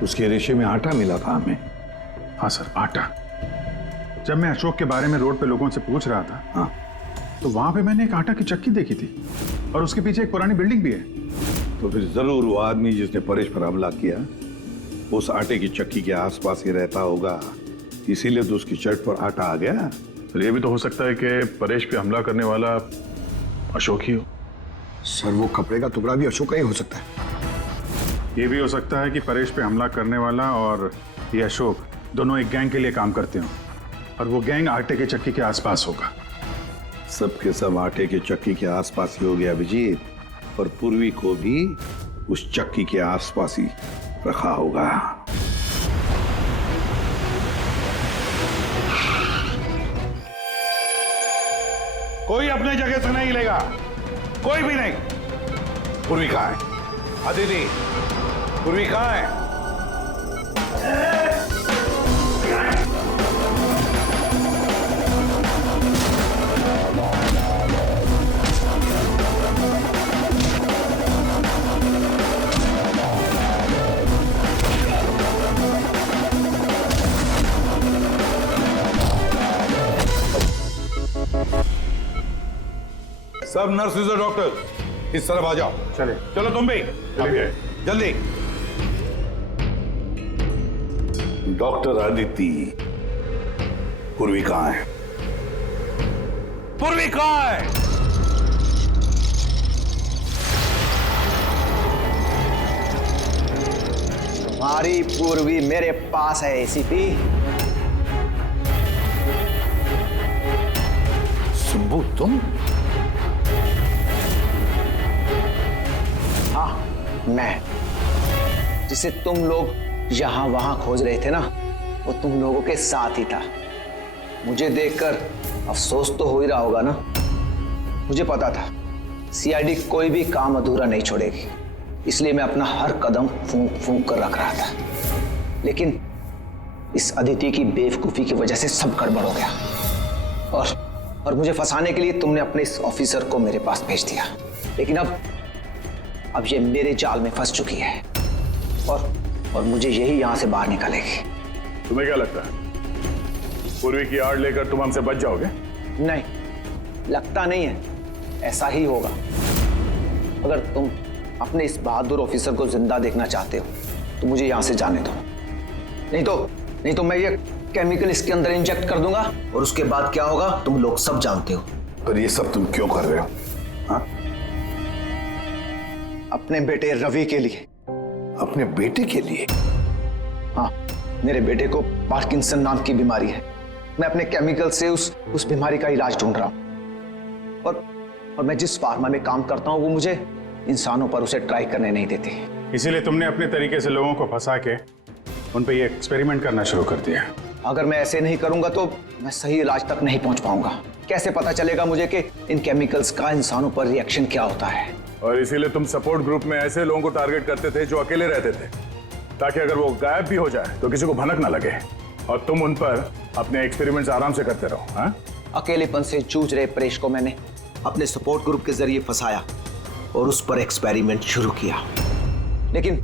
उसके रेशे में आटा मिला था हमें। हाँ सर, आटा। जब मैं अशोक के बारे में रोड पे लोगों से पूछ रहा था, हाँ, तो वहां पे मैंने एक आटा की चक्की देखी थी और उसके पीछे एक पुरानी बिल्डिंग भी है। तो फिर जरूर वो आदमी जिसने परेश पर हमला किया उस आटे की चक्की के आसपास ही रहता होगा, इसीलिए तो उसकी शर्ट पर आटा आ गया। तो ये भी तो हो सकता है कि परेश पे हमला करने वाला अशोक ही हो। सर वो कपड़े का टुकड़ा भी अशोक का ही हो सकता है। ये भी हो सकता है कि परेश पे हमला करने वाला और ये अशोक दोनों एक गैंग के लिए काम करते हो और वो गैंग आटे के चक्की के आसपास होगा। सबके सब आटे के चक्की के आसपास ही हो गया अभिजीत, और पूर्वी को भी उस चक्की के आसपास ही रखा होगा। कोई अपने जगह से नहीं लेगा, कोई भी नहीं। पूर्वी कहाँ है? अदिति, पूर्वी कहाँ है? सब नर्सेज और डॉक्टर इस तरफ आ जाओ। चले चलो तुम भी जल्दी। डॉक्टर अदिति, पूर्वी कहाँ है? पूर्वी कहाँ है? तुम्हारी पूर्वी मेरे पास है एसीपी। सुंबू तुम? हाँ मैं, जिसे तुम लोग यहां वहां खोज रहे थे ना, वो तुम लोगों के साथ ही था। मुझे देखकर अफसोस तो हो ही रहा होगा ना। मुझे पता था सीआईडी कोई भी काम अधूरा नहीं छोड़ेगी, इसलिए मैं अपना हर कदम फूंक फूंक कर रख रहा था। लेकिन इस अदिति की बेवकूफी की वजह से सब गड़बड़ हो गया और मुझे फंसाने के लिए तुमने अपने इस ऑफिसर को मेरे पास भेज दिया। लेकिन अब ये मेरे जाल में फंस चुकी है और मुझे यही यहां से बाहर निकालेगी। तुम्हें क्या लगता है पूर्वी की आड़ लेकर तुम हमसे बच जाओगे? नहीं, लगता नहीं है, ऐसा ही होगा। अगर तुम अपने इस बहादुर ऑफिसर को जिंदा देखना चाहते हो तो मुझे यहां से जाने दो, नहीं तो मैं ये केमिकल इसके अंदर इंजेक्ट कर दूंगा और उसके बाद क्या होगा तुम लोग सब जानते हो। पर ये सब तुम क्यों कर रहे हो? हाँ? अपने बेटे रवि के लिए। अपने बेटे के लिए? हाँ, मेरे बेटे को पार्किंसन नाम की बीमारी है। मैं अपने केमिकल से उस बीमारी का इलाज ढूंढ रहा हूं और मैं जिस फार्मा में काम करता हूं वो मुझे इंसानों पर उसे ट्राई करने नहीं देती। इसीलिए तुमने अपने तरीके से लोगों को फंसा के उन पे ये एक्सपेरिमेंट करना शुरू कर दिया। अगर मैं ऐसे नहीं करूंगा तो मैं सही इलाज तक नहीं पहुंच पाऊंगा। कैसे पता चलेगा मुझे कि इन केमिकल्स का इंसानों पर रिएक्शन क्या होता है? और इसीलिए तुम सपोर्ट ग्रुप में ऐसे लोगों को टारगेट करते थे जो अकेले रहते थे, ताकि अगर वो गायब भी हो जाए तो किसी को भनक ना लगे और तुम उन पर अपने एक्सपेरिमेंट्स आराम से करते रहो। हाँ? अकेलेपन से जूझ रहे परेश को मैंने अपने सपोर्ट ग्रुप के जरिए फंसाया और उस पर एक्सपेरिमेंट शुरू किया। लेकिन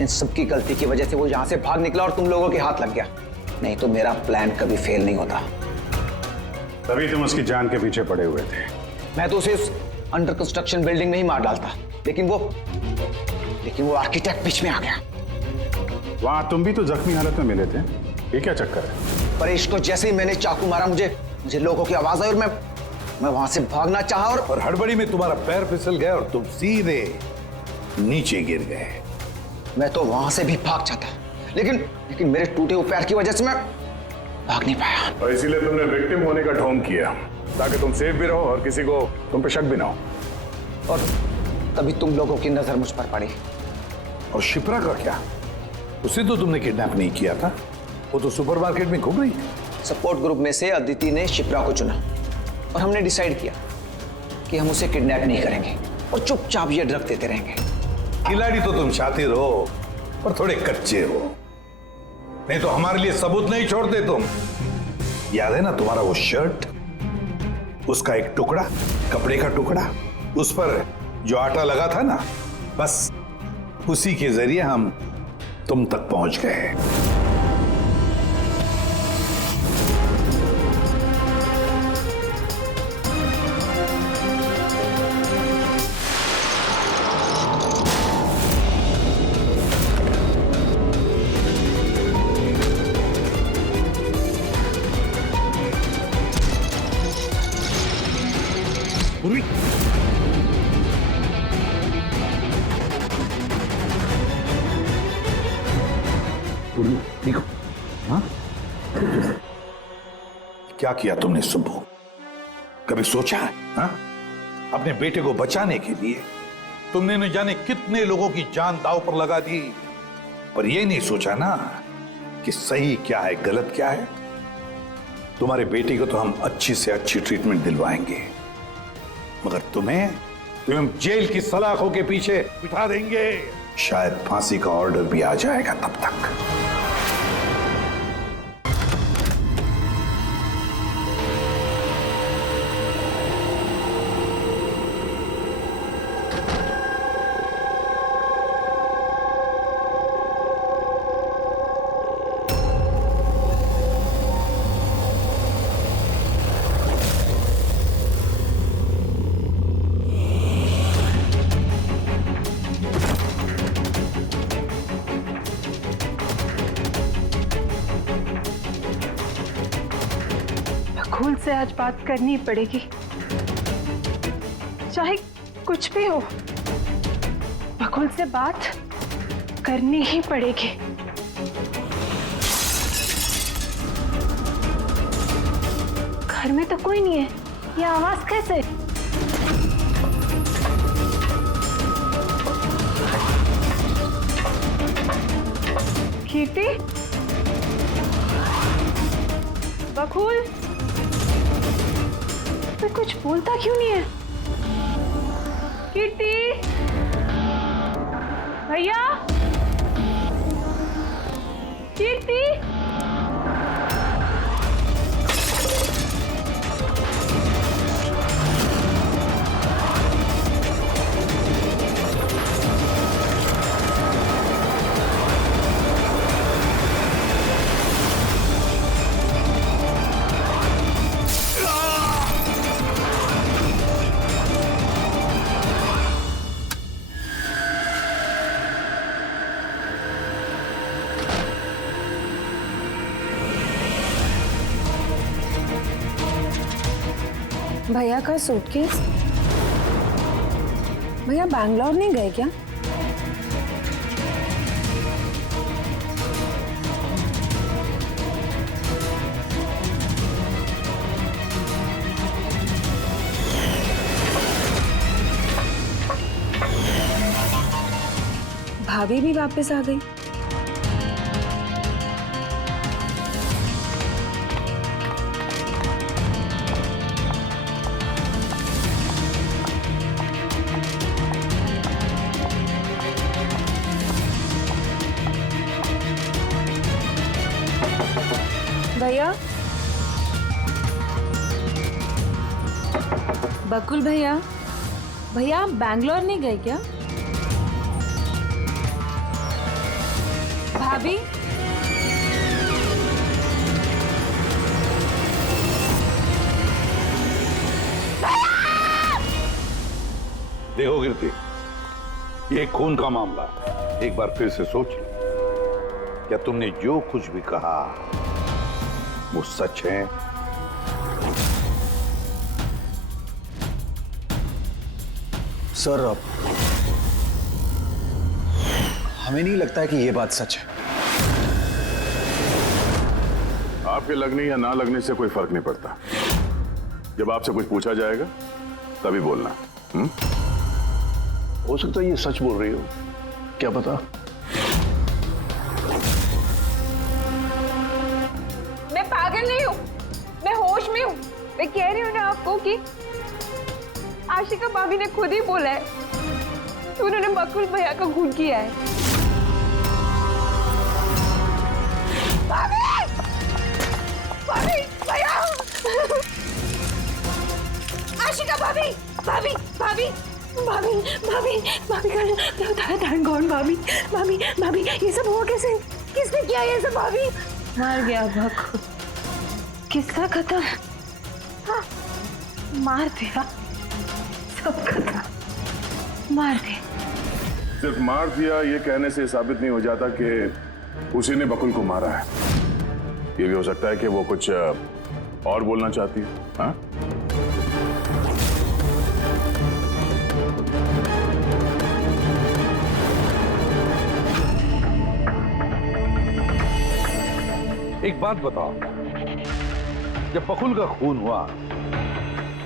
इन सबकी गलती की वजह से वो यहां से भाग निकला और तुम लोगों के हाथ लग गया। नहीं तो मेरा प्लान कभी फेल नहीं होता। तभी तुम उसकी जान के पीछे पड़े हुए थे। मैं तो उसे उस अंडर कंस्ट्रक्शन बिल्डिंग में ही मार डालता, लेकिन वो आर्किटेक्ट बीच में आ गया। वहां तुम भी तो जख्मी हालत में मिले थे, ये क्या चक्कर है? परेश को जैसे ही मैंने चाकू मारा मुझे लोगों की आवाज आई और मैं वहां से भागना चाहा और हड़बड़ी में तुम्हारा पैर फिसल गया और तुम सीधे नीचे गिर गए। मैं तो वहां से भी भाग जाता, लेकिन मेरे टूटे हुए पैर की वजह से मैं भाग नहीं पाया। और इसीलिए तुमने विक्टिम होने का ढोंग किया। ताकि तुम सेफ भी रहो और किसी को तुम पे शक भी ना हो। और तभी तुम लोगों की नजर मुझ पर पड़ी। और शिप्रा का क्या? उसे तो तुमने किडनैप नहीं किया था, वो तो सुपरमार्केट में घूम रही थी। सपोर्ट ग्रुप में से अदिति ने शिप्रा को चुना और हमने डिसाइड किया कि हम उसे किडनैप नहीं करेंगे और चुपचाप ये ड्रग देते रहेंगे। खिलाड़ी तो तुम शातिर हो और थोड़े कच्चे हो, नहीं तो हमारे लिए सबूत नहीं छोड़ते तुम। याद है ना तुम्हारा वो शर्ट, उसका एक टुकड़ा, कपड़े का टुकड़ा, उस पर जो आटा लगा था ना, बस उसी के जरिए हम तुम तक पहुंच गए। देखो, हाँ? क्या किया तुमने सुब्बू? कभी सोचा है? हाँ? अपने बेटे को बचाने के लिए तुमने न जाने कितने लोगों की जान दांव पर लगा दी, पर यह नहीं सोचा ना कि सही क्या है, गलत क्या है। तुम्हारे बेटे को तो हम अच्छी से अच्छी ट्रीटमेंट दिलवाएंगे, मगर तुम्हें जेल की सलाखों के पीछे बिठा देंगे। शायद फांसी का ऑर्डर भी आ जाएगा तब तक। बकुल से आज बात करनी पड़ेगी, चाहे कुछ भी हो। बकुल से बात करनी ही पड़ेगी। घर में तो कोई नहीं है, ये आवाज कैसे? कीर्ति, बकुल, तो कुछ बोलता क्यों नहीं है? कीर्ति, भैया, कीर्ति, भैया का सूटकेस? भैया बैंगलोर नहीं गए क्या? भाभी भी वापस आ गई। भैया, बकुल भैया, भैया आप बैंगलोर नहीं गए क्या? भाभी, देखो कीर्ति, ये खून का मामला है। एक बार फिर से सोच लो, क्या तुमने जो कुछ भी कहा वो सच है? सर, हमें नहीं लगता है कि ये बात सच है। आपके लगने या ना लगने से कोई फर्क नहीं पड़ता। जब आपसे कुछ पूछा जाएगा तभी बोलना। हो सकता है ये सच बोल रही हो, क्या पता। मैं पागल नहीं हूँ, मैं होश में हूँ। मैं कह रही हूँ ना आपको कि आशिका भाभी ने खुद ही बोला है कि उन्होंने बकुल भैया का खून किया है। भाभी! भाभी! भैया! आशिका भाभी! भाभी! भाभी! भाभी! भाभी! भाभी का थैंक गॉड भाभी! भाभी! भाभी! ये सब हुआ कैसे? किसने किया ये सब भाभी? मर गया बकुल। किस्सा खत्म। हाँ, मार दिया, सब खत्म, मार दिया। सिर्फ मार दिया ये कहने से साबित नहीं हो जाता कि उसी ने बकुल को मारा है। ये भी हो सकता है कि वो कुछ और बोलना चाहती है। हाँ? एक बात बताओ, जब बकुल का खून हुआ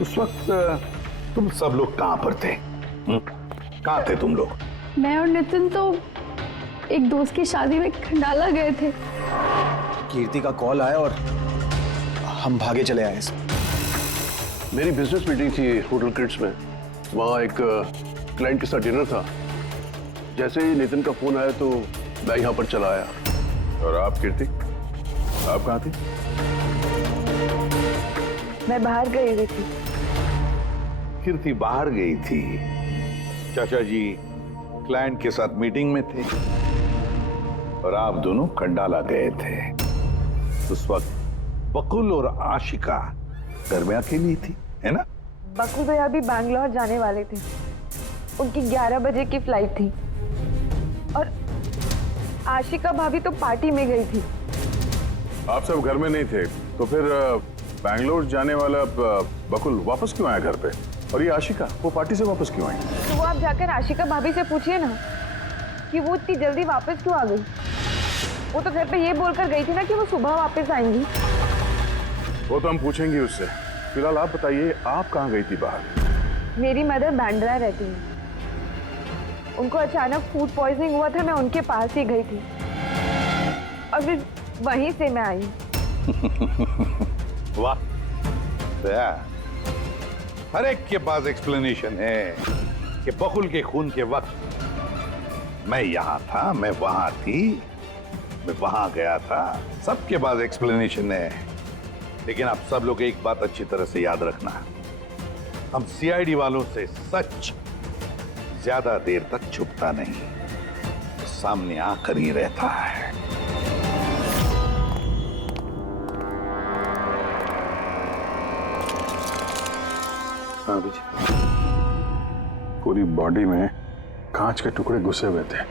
उस वक्त तुम सब लोग कहां पर थे? कहां थे तुम लोग? मैं और नितिन तो एक दोस्त की शादी में खंडाला गए थे। कीर्ति का कॉल आया और हम भागे चले आए। मेरी बिजनेस मीटिंग थी होटल क्रिट्स में, वहाँ एक क्लाइंट के साथ डिनर था। जैसे ही नितिन का फोन आया तो मैं यहाँ पर चला आया। और आप कीर्ति, आप कहाँ थी? मैं बाहर गई हुई थी। कीर्ति बाहर गई थी, चाचा जी क्लाइंट के साथ मीटिंग में थे और आप दोनों खंडाला गए थे। उस वक्त बकुल और आशिका घर में अकेली थी, है ना? बकुल भैया भी बैंगलोर जाने वाले थे, उनकी 11 बजे की फ्लाइट थी और आशिका भाभी तो पार्टी में गई थी। आप सब घर में नहीं थे तो फिर बैंगलोर जाने वाला बकुल वापस क्यों आया घर पे? और ये आशिका वो पार्टी से वापस क्यों आई? तो वो आप जाकर आशिका भाभी से पूछिए ना कि वो इतनी जल्दी वापस क्यों आ गई। वो तो घर पे ये बोलकर गई थी ना कि वो सुबह वापस आएंगी। वो तो हम पूछेंगे उससे। फिलहाल आप बताइए, आप कहाँ गई थी बाहर? मेरी मदर बांद्रा रहती है, उनको अचानक फूड पॉइजनिंग हुआ था, मैं उनके पास ही गई थी और फिर वहीं से मैं आई। वाह, हर एक के पास एक्सप्लेनेशन है कि बकुल के खून के वक्त मैं यहाँ था, मैं वहां थी, मैं वहां गया था। सबके पास एक्सप्लेनेशन है, लेकिन आप सब लोग एक बात अच्छी तरह से याद रखना, हम सीआईडी वालों से सच ज्यादा देर तक छुपता नहीं, सामने आकर ही रहता है। हाँ जी, पूरी बॉडी में कांच के टुकड़े घुसे हुए थे।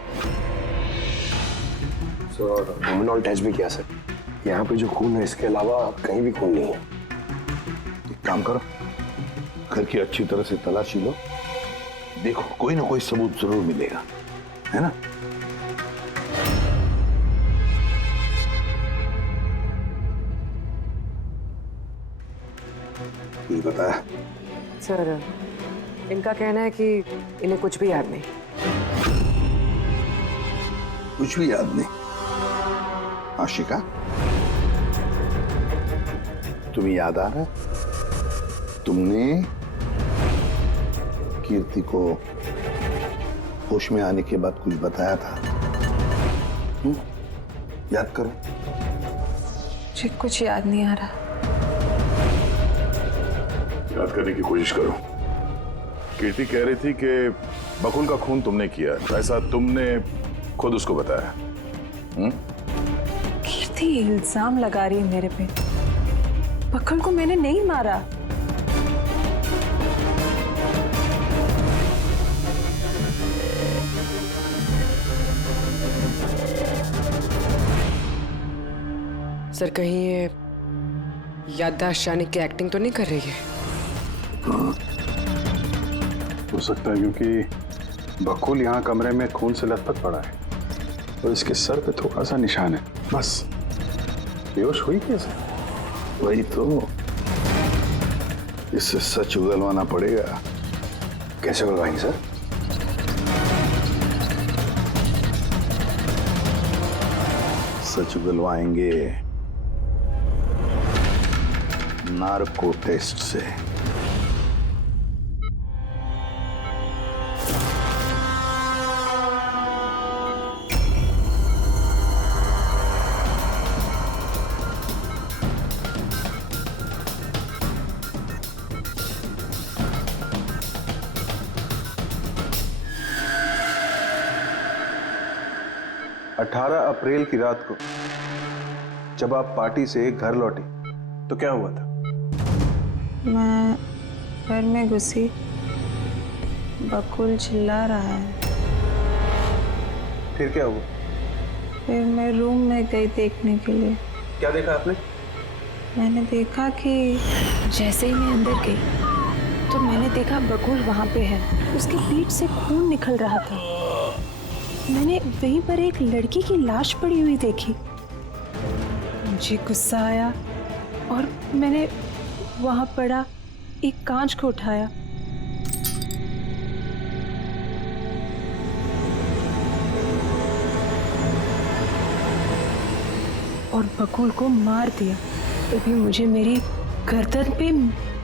सर लुमिनॉल टेस्ट भी किया सर, यहाँ पे जो खून है इसके अलावा कहीं भी खून नहीं है। एक काम करो, घर की अच्छी तरह से तलाशी लो, देखो कोई ना कोई सबूत जरूर मिलेगा, है ना? ये बताया सर, इनका कहना है कि इन्हें कुछ भी याद नहीं। कुछ भी याद नहीं? आशिका, तुम्हें याद आ रहा है तुमने कीर्ति को होश में आने के बाद कुछ बताया था? याद करो। मुझे कुछ याद नहीं आ रहा। याद करने की कोशिश करो। कीर्ति कह रही थी कि बकुल का खून तुमने किया, ऐसा तुमने खुद उसको बताया। कीर्ति इल्जाम लगा रही है मेरे पे। बकुल को मैंने नहीं मारा। सर कहीं ये याददाश्त जाने की एक्टिंग तो नहीं कर रही है? हो सकता है, क्योंकि बकुल यहाँ कमरे में खून से लथपथ पड़ा है और इसके सर पे थोड़ा सा निशान है, बस। बेहोश हुई कैसे? वही तो, इससे सच उगलवाना पड़ेगा। कैसे उगलवाएंगे सर? सच उगलवाएंगे नार्को टेस्ट से। 18 अप्रैल की रात को जब आप पार्टी से घर लौटी तो क्या हुआ था? मैं घर में घुसी, बकुल चिल्ला रहा है। फिर क्या हुआ? फिर मैं रूम में गई देखने के लिए। क्या देखा आपने? मैंने देखा कि जैसे ही मैं अंदर गई तो मैंने देखा बकुल वहाँ पे है, उसकी पीठ से खून निकल रहा था। मैंने वहीं पर एक लड़की की लाश पड़ी हुई देखी। मुझे गुस्सा आया और मैंने वहाँ पड़ा एक कांच को उठाया। और बकुल को मार दिया। तभी मुझे मेरी गर्दन पे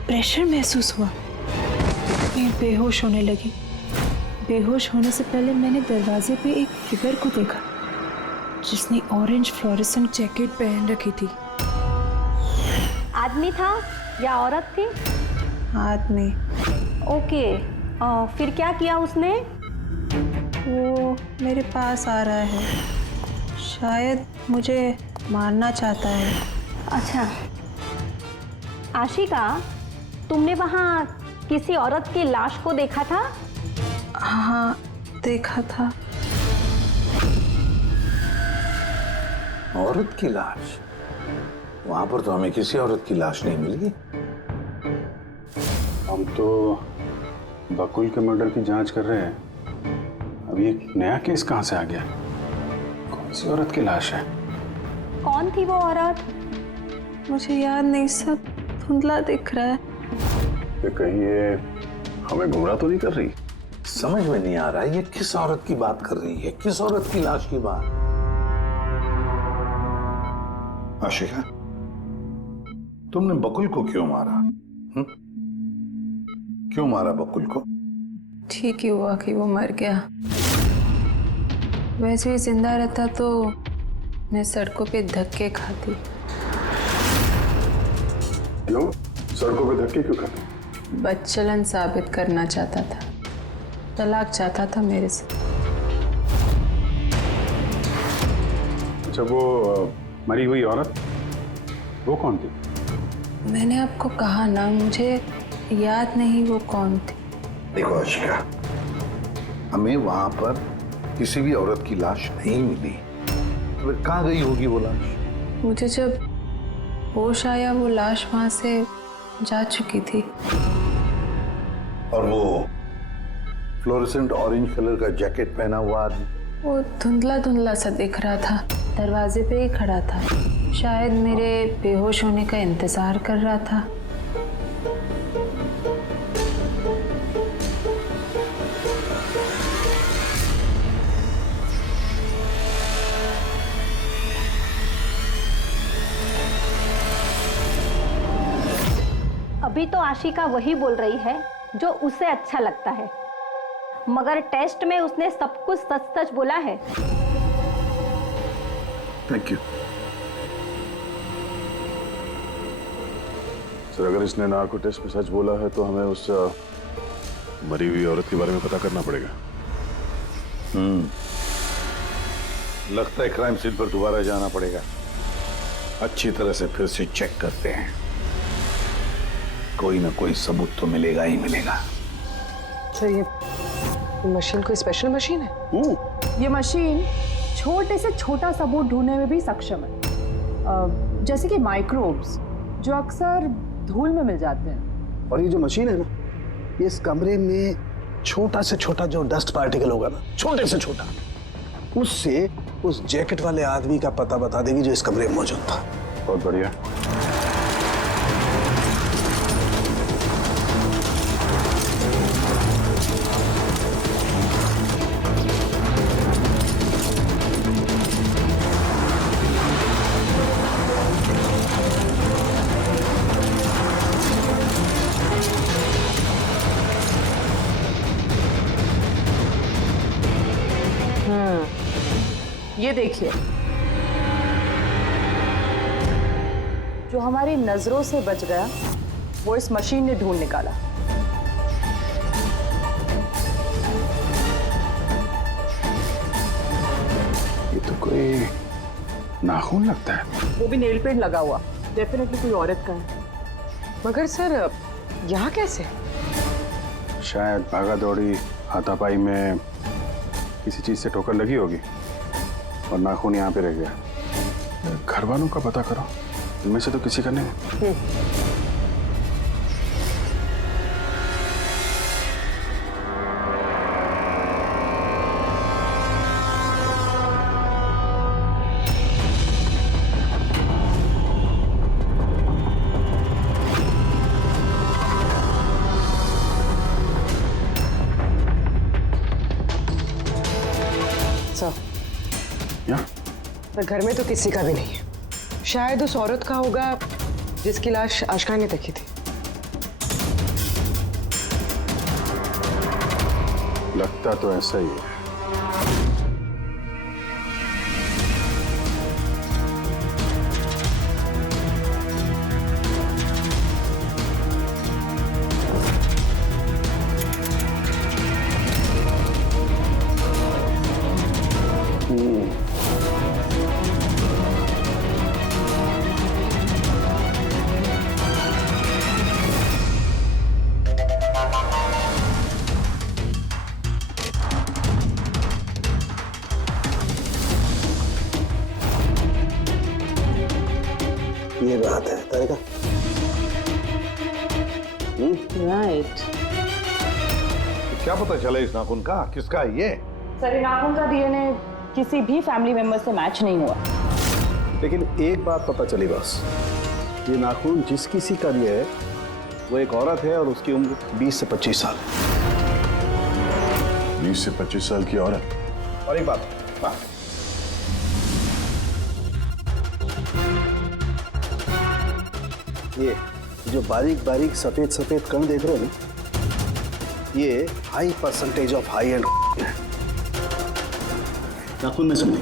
प्रेशर महसूस हुआ। मैं बेहोश होने लगी। बेहोश होने से पहले मैंने दरवाजे पे एक फिगर को देखा जिसने ऑरेंज फ्लोरेसेंट जैकेट पहन रखी थी। आदमी था या औरत थी? आदमी। ओके, फिर क्या किया उसने? वो मेरे पास आ रहा है, शायद मुझे मारना चाहता है। अच्छा आशिका, तुमने वहाँ किसी औरत की लाश को देखा था? हाँ देखा था। औरत की लाश? वहां पर तो हमें किसी औरत की लाश नहीं मिली। हम तो बकुल के मर्डर की जांच कर रहे हैं। अब ये नया केस कहां से आ गया? कौन सी औरत की लाश है? कौन थी वो औरत? मुझे याद नहीं, सब धुंधला दिख रहा है। ये कहीं ये हमें गुमराह तो नहीं कर रही? समझ में नहीं आ रहा है ये किस औरत की बात कर रही है, किस औरत की लाश की बात? आशिका, तुमने बकुल को क्यों मारा? क्यों मारा बकुल को? ठीक ही हुआ कि वो मर गया। वैसे ही जिंदा रहता तो मैं सड़कों पे धक्के खाती। क्यों? सड़कों पे धक्के क्यों खाती? बदचलन साबित करना चाहता था, तलाक चाहता था मेरे से। अच्छा, वो मरी हुई औरत वो कौन थी? मैंने आपको कहा ना, मुझे याद नहीं वो कौन थी। देखो आशिका, हमें वहां पर किसी भी औरत की लाश नहीं मिली। तो फिर कहाँ गई होगी वो लाश? मुझे जब होश आया वो लाश वहां से जा चुकी थी। और वो फ्लोरेसेंट ऑरेंज कलर का जैकेट पहना हुआ आदमी? वो धुंधला धुंधला सा दिख रहा था, दरवाजे पे ही खड़ा था। शायद मेरे बेहोश होने का इंतजार कर रहा था। अभी तो आशिका वही बोल रही है जो उसे अच्छा लगता है, मगर टेस्ट में उसने सब कुछ सच सच बोला है। Thank you sir. अगर इसने नार्को टेस्ट में सच बोला है तो हमें उस मरी हुई औरत के बारे में पता करना पड़ेगा। लगता है क्राइम सीन पर दोबारा जाना पड़ेगा। अच्छी तरह से फिर से चेक करते हैं, कोई ना कोई सबूत तो मिलेगा ही मिलेगा। सर ये मशीन कोई स्पेशल मशीन है? ये मशीन छोटे से छोटा सबूत ढूंढने में भी सक्षम है, जैसे कि माइक्रोब्स जो अक्सर धूल में मिल जाते हैं। और ये जो मशीन है ना, ये इस कमरे में छोटा से छोटा जो डस्ट पार्टिकल होगा ना, छोटे से छोटा, उससे उस जैकेट वाले आदमी का पता बता देगी जो इस कमरे में मौजूद था। बहुत बढ़िया। ये देखिए, जो हमारी नजरों से बच गया वो इस मशीन ने ढूंढ निकाला। ये तो कोई नाखून लगता है। वो भी नेल पेंट लगा हुआ, डेफिनेटली कोई औरत का है। मगर सर यहाँ कैसे? शायद भागा दौड़ी हाथापाई में किसी चीज से ठोकर लगी होगी और नाखून यहाँ पे रह गया। घर वालों का पता करो, इनमें से तो किसी का नहीं। पर घर में तो किसी का भी नहीं है। शायद उस औरत का होगा जिसकी लाश आशिका ने देखी थी। लगता तो ऐसा ही है। ये बात है तारिका। राइट। क्या पता चला इस नाखून का किसका है ये? सर, ये नाखून का डीएनए किसी भी फैमिली मेंबर से मैच नहीं हुआ। लेकिन एक बात पता चली बस, ये नाखून जिस किसी का भी है वो एक औरत है और उसकी उम्र 20 से 25 साल। 20 से 25 साल की औरत। और एक बात, ये जो बारीक बारीक सफेद सफेद कण देख रहे हो ना, ये high percentage of high and है। नाखून में सुनिए,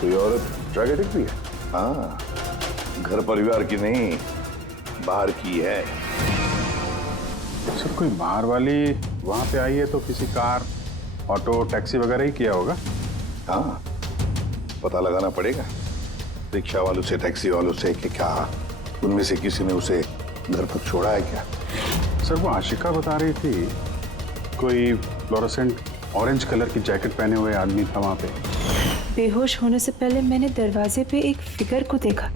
कोई औरत ड्रग एडिक्ट भी है? हाँ, घर परिवार की नहीं, बाहर की है। सर, कोई बाहर वाली वहां पे आई है तो किसी कार, ऑटो, टैक्सी वगैरह ही किया होगा। हाँ, पता लगाना पड़ेगा रिक्शा वालों से, टैक्सी वालों से कि क्या उनमें से किसी ने उसे घर पर छोड़ा है क्या। सर, वो आशिका बता रही थी कोई फ्लोरोसेंट ऑरेंज कलर की जैकेट पहने हुए आदमी था वहां पे। बेहोश होने से पहले मैंने दरवाजे पे एक फिगर को देखा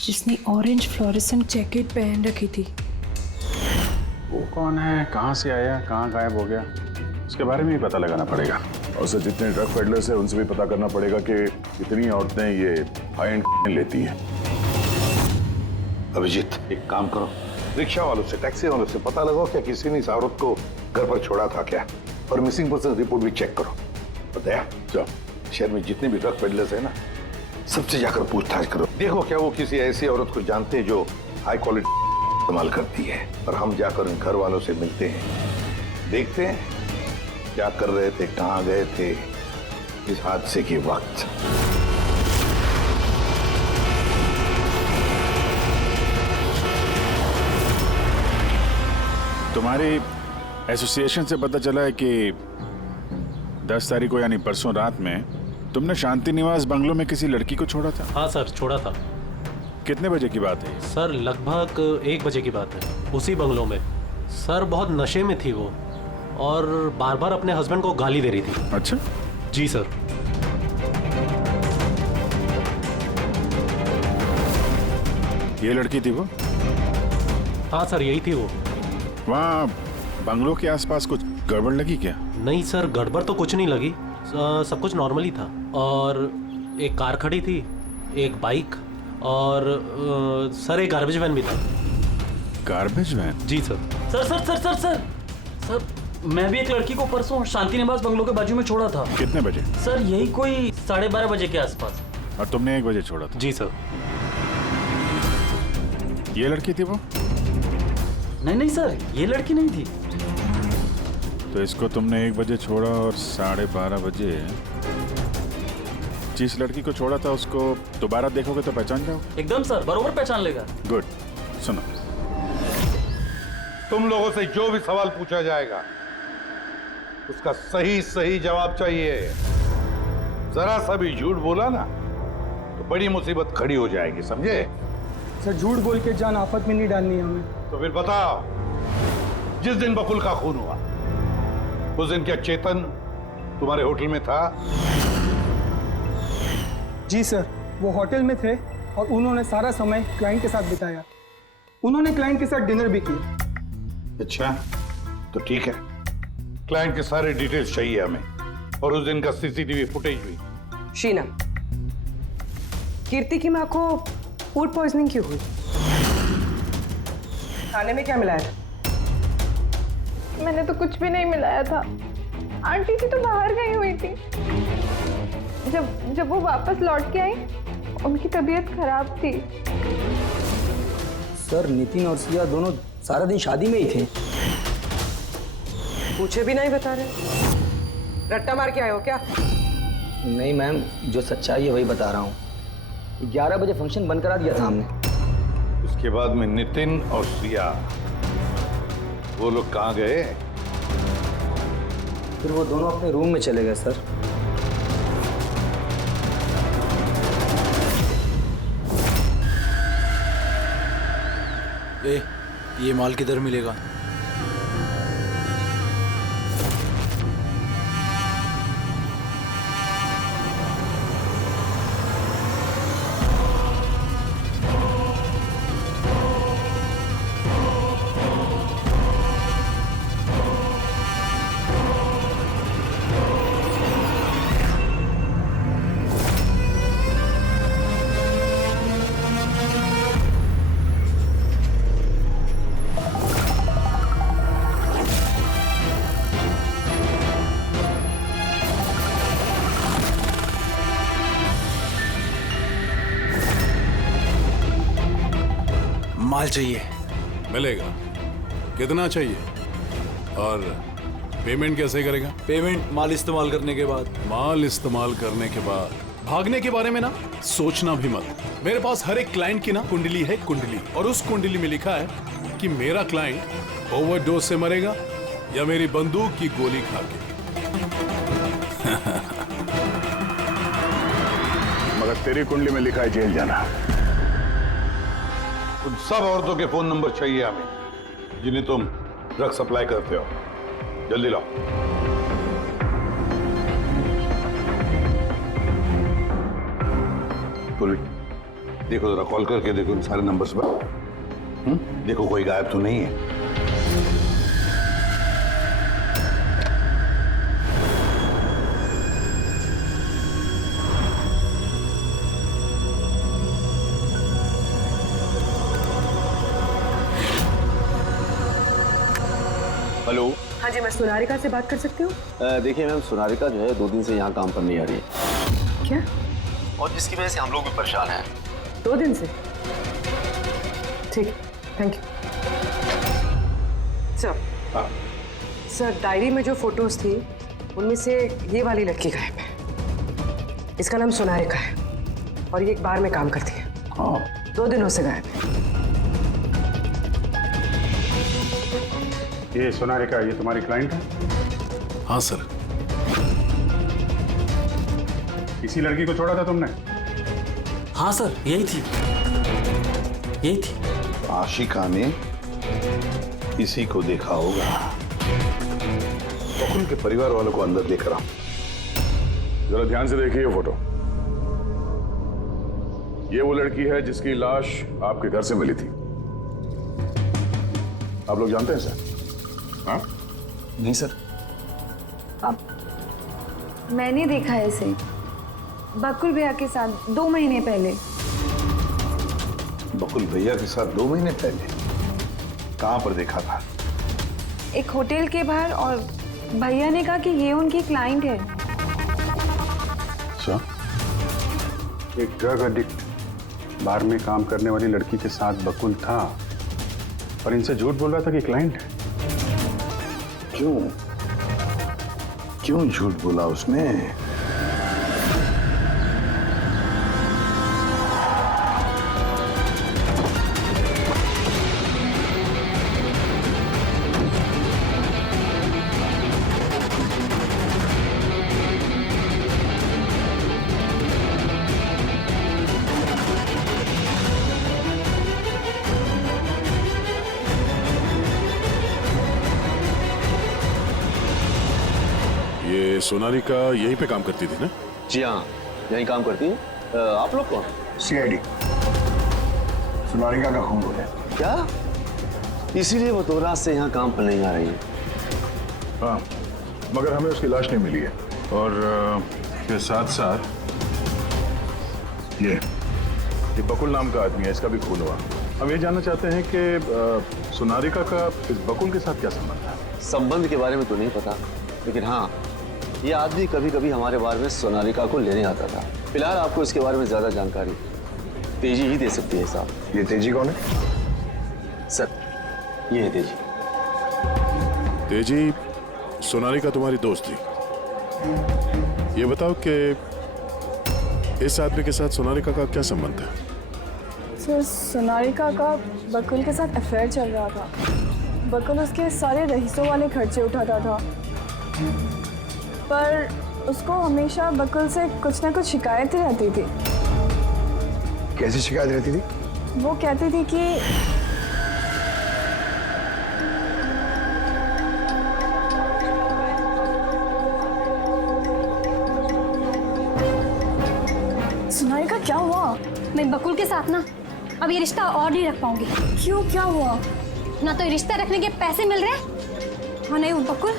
जिसने ऑरेंज फ्लोरोसेंट जैकेट पहन रखी थी। वो कौन है, कहाँ से आया, कहाँ गायब हो गया, उसके बारे में भी पता लगाना पड़ेगा। और सर, जितने ड्रग पेडलर्स हैं उनसे भी पता करना पड़ेगा कि कितनी औरतें ये हाई एंड लेती हैं। अभिजीत, एक काम करो, रिक्शा वालों से, टैक्सी वालों से पता लगाओ क्या किसी ने इस औरत को घर पर छोड़ा था क्या, और मिसिंग पर्सन रिपोर्ट भी चेक करो। बताया जाओ, शहर में जितने भी ड्रग पेडलर्स हैं ना, सबसे जाकर पूछताछ करो। देखो क्या वो किसी ऐसी औरत को जानते हैं जो हाई क्वालिटी इस्तेमाल करती है, और हम जाकर उन घर वालों से मिलते हैं, देखते हैं क्या कर रहे थे, कहाँ गए थे इस हादसे के वक्त। तुम्हारी एसोसिएशन से पता चला है कि 10 तारीख को यानी परसों रात में तुमने शांति निवास बंगलो में किसी लड़की को छोड़ा था। हाँ सर, छोड़ा था। कितने बजे की बात है? सर, लगभग 1 बजे की बात है, उसी बंगलो में। सर, बहुत नशे में थी वो और बार बार अपने हस्बैंड को गाली दे रही थी। अच्छा? जी सर। ये लड़की थी वो? हाँ सर, यही थी वो। वहाँ बंगलो के आसपास कुछ गड़बड़ लगी क्या? नहीं सर, गड़बड़ तो कुछ नहीं लगी, सब कुछ नॉर्मल ही था। और एक कार खड़ी थी, एक बाइक, और सर एक गार्बेज वैन भी था। Garbage van? जी sir. Sir sir sir sir sir sir, मैं भी एक लड़की को परसों शांति निवास बंगलो के बाजू में छोड़ा था। कितने बजे? सर, यही कोई 12:30 बजे के आसपास। और तुमने 1 बजे छोड़ा था? जी सर। ये लड़की थी वो? नहीं नहीं सर, ये लड़की नहीं थी। तो इसको तुमने 1 बजे छोड़ा और 12:30 बजे जिस लड़की को छोड़ा था उसको दोबारा देखोगे तो पहचान जाओ? एकदम सर, बरोबर पहचान लेगा। गुड। सुनो, तुम लोगों से जो भी सवाल पूछा जाएगा उसका सही सही जवाब चाहिए। जरा सा भी झूठ बोला ना तो बड़ी मुसीबत खड़ी हो जाएगी, समझे? सर झूठ बोल के जान आफत में नहीं डालनी है हमें। तो फिर बताओ, जिस दिन बकुल का खून हुआ उस दिन क्या चेतन तुम्हारे होटल में था? जी सर, वो होटल में थे और उन्होंने सारा समय क्लाइंट के साथ बिताया। उन्होंने क्लाइंट के साथ डिनर भी किया। अच्छा, तो ठीक है, क्लाइंट के सारे डिटेल्स चाहिए हमें और उस दिन का सीसीटीवी फुटेज भी। शीना, कीर्ति की माँ को फूड पॉइजनिंग क्यों हुई? खाने में क्या मिलाया था? मैंने तो कुछ भी नहीं मिलाया था। आंटी जी तो बाहर गई हुई थी। जब वो वापस लौट के आई उनकी तबीयत खराब थी। सर नितिन और सिया दोनों सारा दिन शादी में ही थे। पूछे भी नहीं बता रहे। रट्टा मार के आए हो क्या? नहीं मैम, जो सच्चाई है वही बता रहा हूँ। 11 बजे फंक्शन बंद करा दिया था हमने। उसके बाद में नितिन और सिया वो लोग कहाँ गए? फिर वो दोनों अपने रूम में चले गए सर। ये माल किधर मिलेगा? माल चाहिए। मिलेगा। कितना चाहिए और पेमेंट कैसे करेगा? पेमेंट माल इस्तेमाल करने के बाद। माल इस्तेमाल करने के बाद? भागने के बारे में ना सोचना भी मत। मेरे पास हर एक क्लाइंट की ना कुंडली है, कुंडली, और उस कुंडली में लिखा है कि मेरा क्लाइंट ओवरडोज से मरेगा या मेरी बंदूक की गोली खा के। मगर तेरी कुंडली में लिखा है जेल जाना। उन सब औरतों के फोन नंबर चाहिए हमें जिन्हें तुम ड्रग सप्लाई करते हो। जल्दी लाओ। देखो जरा, कॉल करके देखो इन सारे नंबर्स पर। देखो कोई गायब तो नहीं है। हेलो। हाँ जी, मैं सोनारिका से बात कर सकती हूँ? देखिए मैम, सोनारिका जो है 2 दिन से यहाँ काम पर नहीं आ रही है। क्या? और जिसकी वजह से हम लोग भी परेशान हैं। 2 दिन से? ठीक, thank you. Sir, sir diary में जो फोटोज थी उनमें से ये वाली लड़की गायब है। इसका नाम सोनारिका है और ये एक बार में काम करती है। 2 दिनों से गायब है। ये सोनारिका, ये तुम्हारी क्लाइंट है? हाँ सर। इसी लड़की को छोड़ा था तुमने? हाँ सर, यही थी, यही थी। आशिका ने इसी को देखा होगा। बकुल के परिवार वालों को अंदर लेकर आओ। जरा ध्यान से देखिए ये फोटो। ये वो लड़की है जिसकी लाश आपके घर से मिली थी। आप लोग जानते हैं सर? हाँ? नहीं सर। अब मैंने देखा है इसे बकुल भैया के साथ 2 महीने पहले। बकुल भैया के साथ 2 महीने पहले? कहां पर देखा था? एक होटल के बाहर, और भैया ने कहा कि ये उनकी क्लाइंट है। अच्छा, एक ड्रग एडिक्ट बार में काम करने वाली लड़की के साथ बकुल था और इनसे झूठ बोल रहा था कि क्लाइंट है। क्यों झूठ बोला उसने? ये सोनाली का यहीं पे काम करती थी ना? जी हाँ, यहीं काम करती है। आप लोग कौन? सीआईडी। सोनालिका का खून हो गया। क्या? इसीलिए वो 2 रात से यहाँ काम पर नहीं आ रही है। हाँ, मगर हमें उसकी लाश नहीं मिली है। और इसके साथ साथ ये बकुल नाम का आदमी है, इसका भी खून हुआ। हम ये जानना चाहते हैं कि सोनालिका का इस बकुल के साथ क्या संबंध है? संबंध के बारे में तो नहीं पता, लेकिन हाँ, ये आदमी कभी कभी हमारे बारे में सोनालिका को लेने आता था। फिलहाल आपको इसके बारे में ज्यादा जानकारी तेजी ही दे सकती है साहब। ये तेजी कौन है? सर, ये है तेजी। तेजी, सोनालिका तुम्हारी दोस्त थी। ये बताओ कि इस आदमी के साथ सोनालिका का क्या संबंध है? सर, सोनालिका का बकुल के साथ अफेयर चल रहा था। बकुल उसके सारे रईसों वाले खर्चे उठाता था, पर उसको हमेशा बकुल से कुछ ना कुछ शिकायतें रहती थी। कैसी शिकायत रहती थी? वो कहती थी कि सोनालिका क्या हुआ? मैं बकुल के साथ ना अब ये रिश्ता और नहीं रख पाऊंगी। क्यों, क्या हुआ? ना तो ये रिश्ता रखने के पैसे मिल रहे हैं और नहीं वो बकुल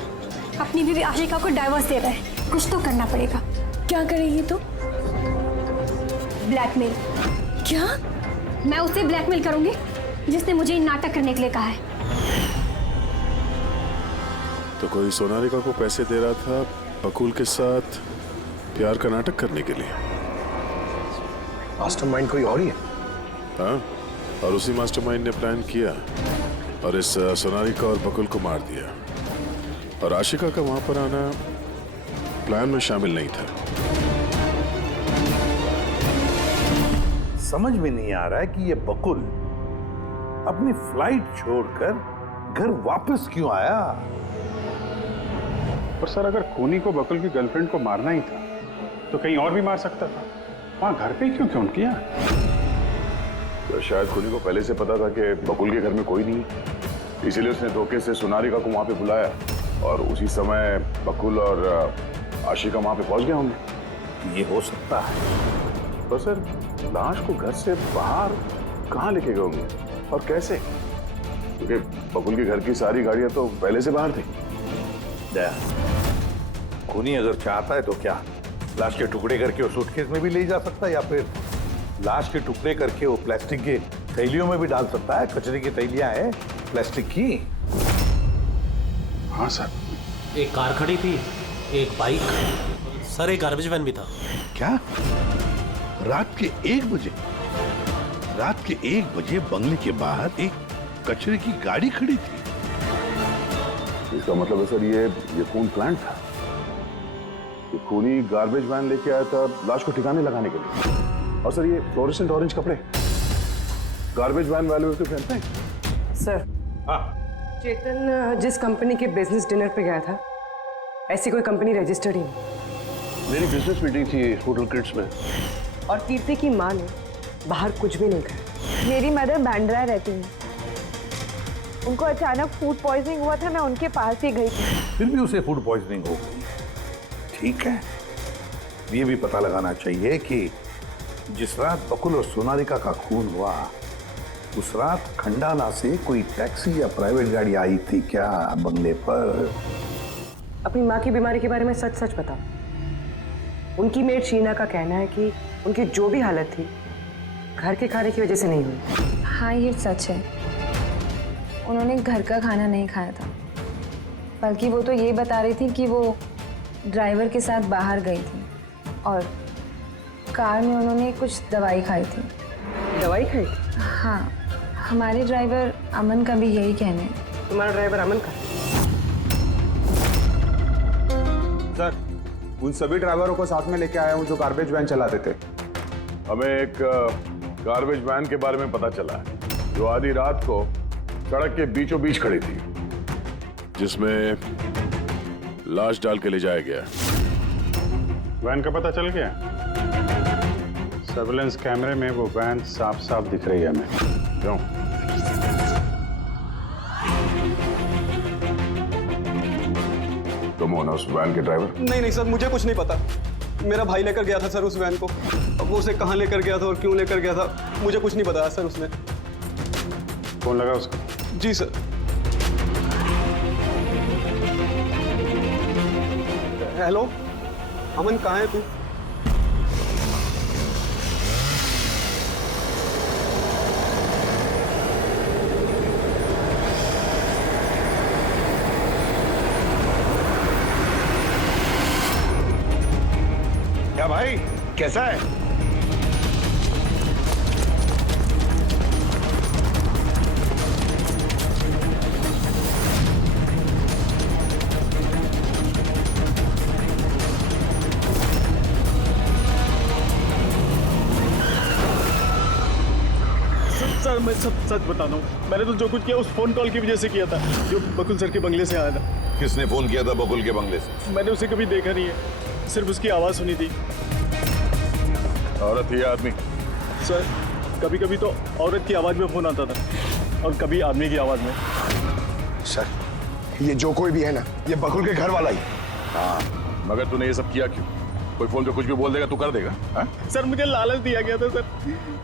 अपनी बीवी आशिका को डाइवोर्स दे रहा है। कुछ तो करना पड़ेगा। क्या करेगी तो? ब्लैकमेल। क्या? मैं उससे ब्लैकमेल करूंगी जिसने मुझे ये नाटक करने के लिए कहा है। तो कोई सोनालिका को पैसे दे रहा था बकुल के साथ प्यार का नाटक करने के लिए। मास्टरमाइंड कोई और ही है? हाँ, और उसी मास्टरमाइंड ने प्लान किया और इस सोनालिका और बकुल को मार दिया। और आशिका का वहां पर आना प्लान में शामिल नहीं था। समझ में नहीं आ रहा है कि ये बकुल अपनी फ्लाइट छोड़कर घर वापस क्यों आया। पर सर, अगर खूनी को बकुल की गर्लफ्रेंड को मारना ही था तो कहीं और भी मार सकता था। वहां घर पे क्यों क्यों किया? तो शायद खूनी को पहले से पता था कि बकुल के घर में कोई नहीं, इसीलिए उसने धोखे से सोनालिका को वहां पे बुलाया और उसी समय बकुल और आशिका वहां पे पहुंच गए होंगे। ये हो सकता है। तो सर, लाश को घर से बाहर कहाँ लेके गए होंगे और कैसे? क्योंकि बकुल के घर की सारी गाड़ियां तो पहले से बाहर थी। दया, खूनी अगर चाहता है तो क्या लाश के टुकड़े करके वो सूटकेस में भी ले जा सकता है, या फिर लाश के टुकड़े करके वो प्लास्टिक के थैलियों में भी डाल सकता है। कचरे की थैलियां हैं प्लास्टिक की। हाँ सर। एक कार खड़ी थी, एक बाइक, सर एक गार्बेज वैन भी था। क्या? रात के 1 बजे? रात के 1 बजे बंगले के बाहर एक कचरे की गाड़ी खड़ी थी। इसका मतलब है सर ये खून प्लान था। ये खूनी गार्बेज वैन लेके आया था लाश को ठिकाने लगाने के लिए। और सर, ये फ्लोरेसेंट ऑरेंज कपड़े गार्बेज वैन वाले तो पहनते हैं। सर, चेतन जिस कंपनी के बिजनेस डिनर पे गया था, ऐसी कोई कंपनी रजिस्टर्ड ही नहीं। मेरी बिजनेस मीटिंग थी होटल किड्स में। और कीर्ति की माँ ने बाहर कुछ भी नहीं कहा। मेरी मदर बांद्रा रहती है, उनको अचानक फूड पॉइजनिंग हुआ था, मैं उनके पास ही गई थी। फिर भी उसे फूड पॉइजनिंग हो गई। ठीक है, ये भी पता लगाना चाहिए कि जिस रात बकुल और सोनालिका का खून हुआ, उस रात खंडाला से कोई टैक्सी या प्राइवेट गाड़ी आई थी क्या बंगले पर? अपनी माँ की बीमारी के बारे में सच सच बताओ। उनकी मेड शीना का कहना है कि उनकी जो भी हालत थी घर के खाने की वजह से नहीं हुई। हाँ, ये सच है। उन्होंने घर का खाना नहीं खाया था, बल्कि वो तो ये बता रही थी कि वो ड्राइवर के साथ बाहर गई थी और कार में उन्होंने कुछ दवाई खाई थी। दवाई खाई थी? हाँ, हमारे ड्राइवर अमन का भी यही कहना है। तुम्हारा ड्राइवर अमन का? सर, उन सभी ड्राइवरों को साथ में लेके आया हूँ जो गार्बेज वैन चलाते थे। हमें एक गार्बेज वैन के बारे में पता चला है जो आधी रात को सड़क के बीचों बीच खड़ी थी, जिसमें लाश डाल के ले जाया गया। वैन का पता चल गया? सर्विलेंस कैमरे में वो वैन साफ साफ दिख रही है हमें। क्यों? तुम हो ना उस वैन के ड्राइवर? नहीं नहीं सर, मुझे कुछ नहीं पता। मेरा भाई लेकर गया था सर उस वैन को। अब वो उसे कहाँ लेकर गया था और क्यों लेकर गया था मुझे कुछ नहीं बताया सर उसने। फोन लगा उसका? जी सर। हेलो अमन, कहाँ है तू? क्या भाई, कैसा है? सर मैं सब सच बता रहा हूँ। मैंने तो जो कुछ किया उस फोन कॉल की वजह से किया था, जो बकुल सर के बंगले से आया था। किसने फोन किया था बकुल के बंगले से? मैंने उसे कभी देखा नहीं है, सिर्फ उसकी आवाज़ सुनी थी। औरत ही आदमी? सर कभी कभी तो औरत की आवाज़ में फोन आता था और कभी आदमी की आवाज़ में। सर ये जो कोई भी है ना, ये बकुल के घर वाला ही। हाँ, मगर तूने ये सब किया क्यों? कोई फोन पे कुछ भी बोल देगा तू कर देगा? हाँ? सर मुझे लालच दिया गया था सर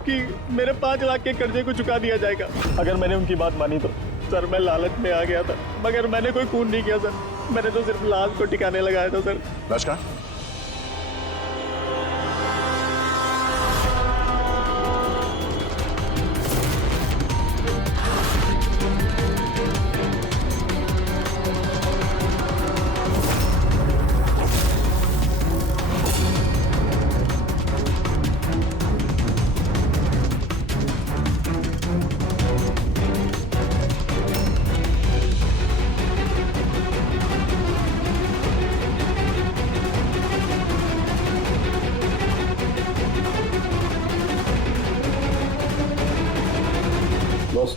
कि मेरे 5 लाख के कर्जे को चुका दिया जाएगा अगर मैंने उनकी बात मानी तो। सर मैं लालच में आ गया था, मगर मैंने कोई खून नहीं किया सर। मैंने तो सिर्फ लाश को टिकाने लगाया था सर। लाश कहाँ? बॉस,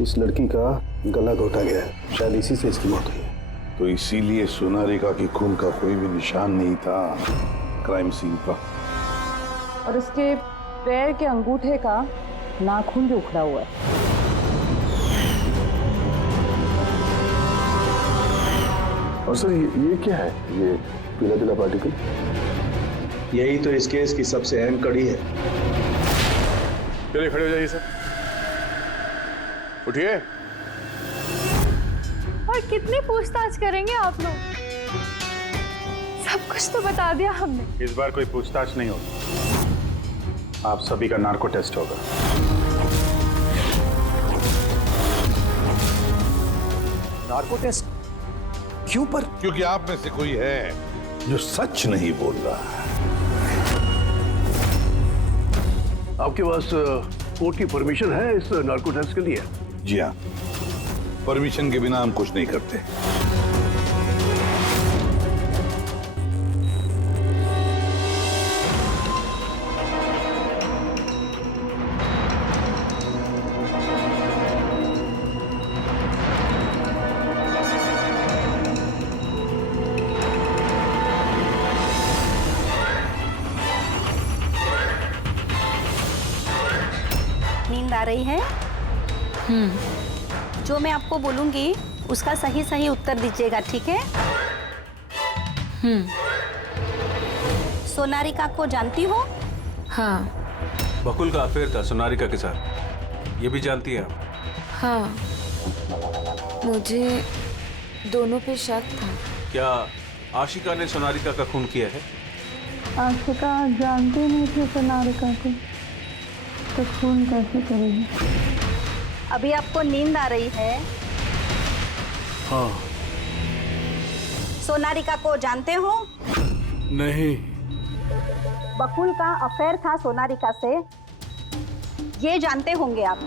इस लड़की का गला घोटा गया है, शायद इसी से इसकी मौत हुई है। तो इसीलिए सोनारिका की खून का कोई भी निशान नहीं था क्राइम सीन पर। और उसके पैर के अंगूठे का नाखून भी उखड़ा हुआ है। और सर ये क्या है, ये पीला पीला पार्टिकल? यही तो इस केस की सबसे अहम कड़ी है। चलिए खड़े हो जाइए सर, उठिए। और कितनी पूछताछ करेंगे आप लोग? सब कुछ तो बता दिया हमने। इस बार कोई पूछताछ नहीं होगी, आप सभी का नार्को टेस्ट होगा। नार्को टेस्ट क्यों पर? क्योंकि आप में से कोई है जो सच नहीं बोल रहा है। आपके पास कोर्ट की परमिशन है इस नार्को टेस्ट के लिए? जी हाँ, परमिशन के बिना हम कुछ नहीं करते। नींद आ रही है? जो मैं आपको बोलूंगी उसका सही सही उत्तर दीजिएगा, ठीक है? सोनारिका को जानती हो? हाँ। बकुल का अफेयर था सोनारिका के साथ, ये भी जानती है आप? हाँ, मुझे दोनों पे शक था। क्या आशिका ने सोनारिका का खून किया है? आशिका जानती नहीं थी सोनारिका को, तो खून कैसे करेगी? अभी आपको नींद आ रही है? हाँ। सोनारिका को जानते हो? नहीं। बकुल का अफेयर था सोनारिका से, ये जानते होंगे आप?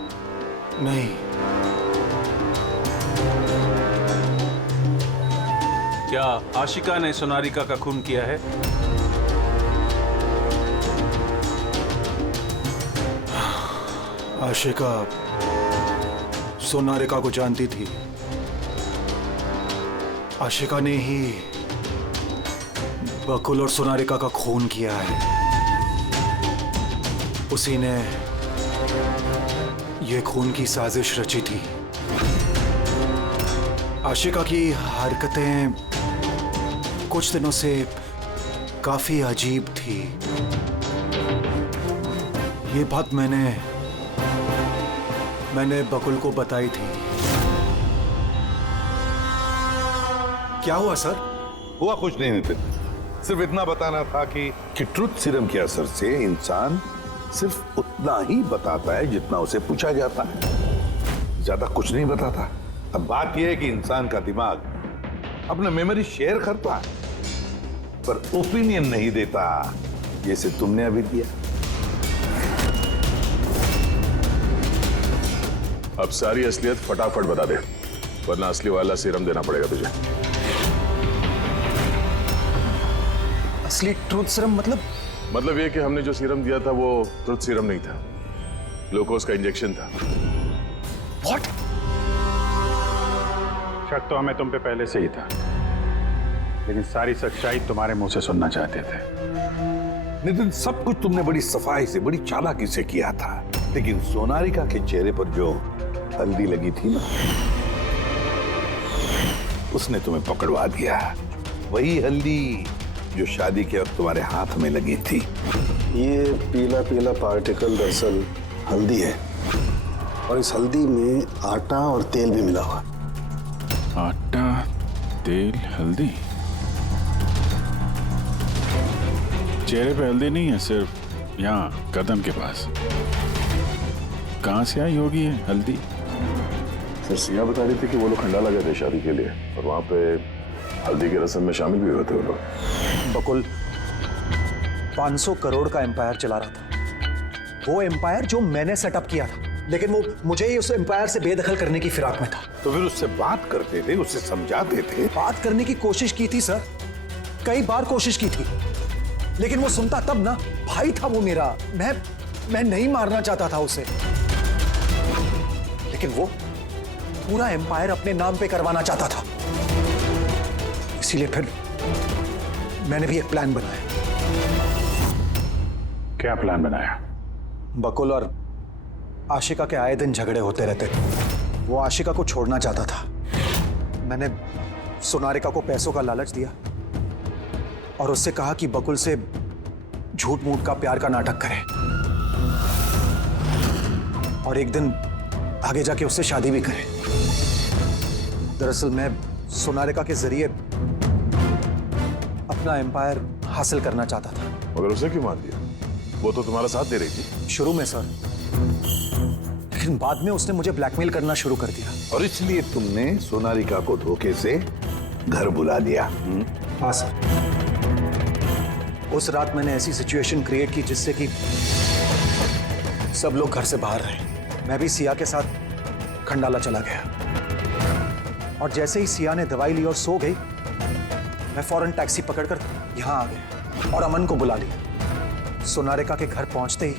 नहीं। क्या आशिका ने सोनारिका का खून किया है? आशिका सोनारिका को जानती थी। आशिका ने ही बकुल और सोनारिका का खून किया है। उसी ने ये खून की साजिश रची थी। आशिका की हरकतें कुछ दिनों से काफी अजीब थी। ये बात मैंने बकुल को बताई थी। क्या हुआ सर? हुआ कुछ नहीं नितिन, सिर्फ इतना बताना था कि ट्रुथ सीरम के असर से इंसान सिर्फ उतना ही बताता है जितना उसे पूछा जाता है, ज्यादा कुछ नहीं बताता। अब बात यह है कि इंसान का दिमाग अपना मेमोरी शेयर करता है पर ओपिनियन नहीं देता, जैसे तुमने अभी दिया। अब सारी असलियत फटाफट बता दे, वरना असली वाला सीरम देना पड़ेगा तुझे। असली ट्रूथ सीरम मतलब ये कि हमने जो सीरम दिया था वो ट्रुथ सीरम नहीं था, ग्लूकोज का इंजेक्शन था। What? शक तो हमें तुम पे पहले से ही था, लेकिन सारी सच्चाई तुम्हारे मुंह से सुनना चाहते थे। नितिन, सब कुछ तुमने बड़ी सफाई से, बड़ी चालाकी से किया था, लेकिन सोनारिका के चेहरे पर जो हल्दी लगी थी ना, उसने तुम्हें पकड़वा दिया। वही हल्दी जो शादी के वक्त तुम्हारे हाथ में लगी थी। ये पीला पीला पार्टिकल दरअसल हल्दी है, और इस हल्दी में आटा और तेल भी मिला हुआ। आटा, तेल, हल्दी। चेहरे पे हल्दी नहीं है, सिर्फ यहाँ कदम के पास। कहाँ से आई होगी ये हल्दी? सर, सिया बता रही थी कि वो लोग खंडाला गए थे शादी के लिए, और वहां पे हल्दी के रस्म में शामिल भी हुए थे वो लोग। बकुल 500 करोड़ का एम्पायर चला रहा था, वो एम्पायर जो मैंने सेटअप किया था, लेकिन वो मुझे ही उस एम्पायर से बेदखल करने की फिराक में था। तो फिर उससे बात करते थे, उससे समझाते थे। बात करने की कोशिश की थी सर, कई बार कोशिश की थी, लेकिन वो सुनता तब ना। भाई था वो मेरा, मैं नहीं मारना चाहता था उसे, लेकिन वो पूरा एम्पायर अपने नाम पे करवाना चाहता था। इसीलिए फिर मैंने भी एक प्लान बनाया। क्या प्लान बनाया? बकुल और आशिका के आए दिन झगड़े होते रहते थे। वो आशिका को छोड़ना चाहता था। मैंने सोनारिका को पैसों का लालच दिया और उससे कहा कि बकुल से झूठ मूठ का प्यार का नाटक करे, और एक दिन आगे जाके उससे शादी भी करे। दरअसल मैं सोनारिका के जरिए अपना एम्पायर हासिल करना चाहता था। मगर उसे क्यों मान दिया? वो तो तुम्हारा साथ दे रही थी शुरू में सर, लेकिन बाद में उसने मुझे ब्लैकमेल करना शुरू कर दिया। और इसलिए तुमने सोनारिका को धोखे से घर बुला लिया। हाँ सर, उस रात मैंने ऐसी सिचुएशन क्रिएट की जिससे कि सब लोग घर से बाहर रहे। मैं भी सिया के साथ खंडाला चला गया, और जैसे ही सिया ने दवाई ली और सो गई, मैं फौरन टैक्सी पकड़कर यहां आ गया और अमन को बुला लिया। सोनारिका के घर पहुंचते ही,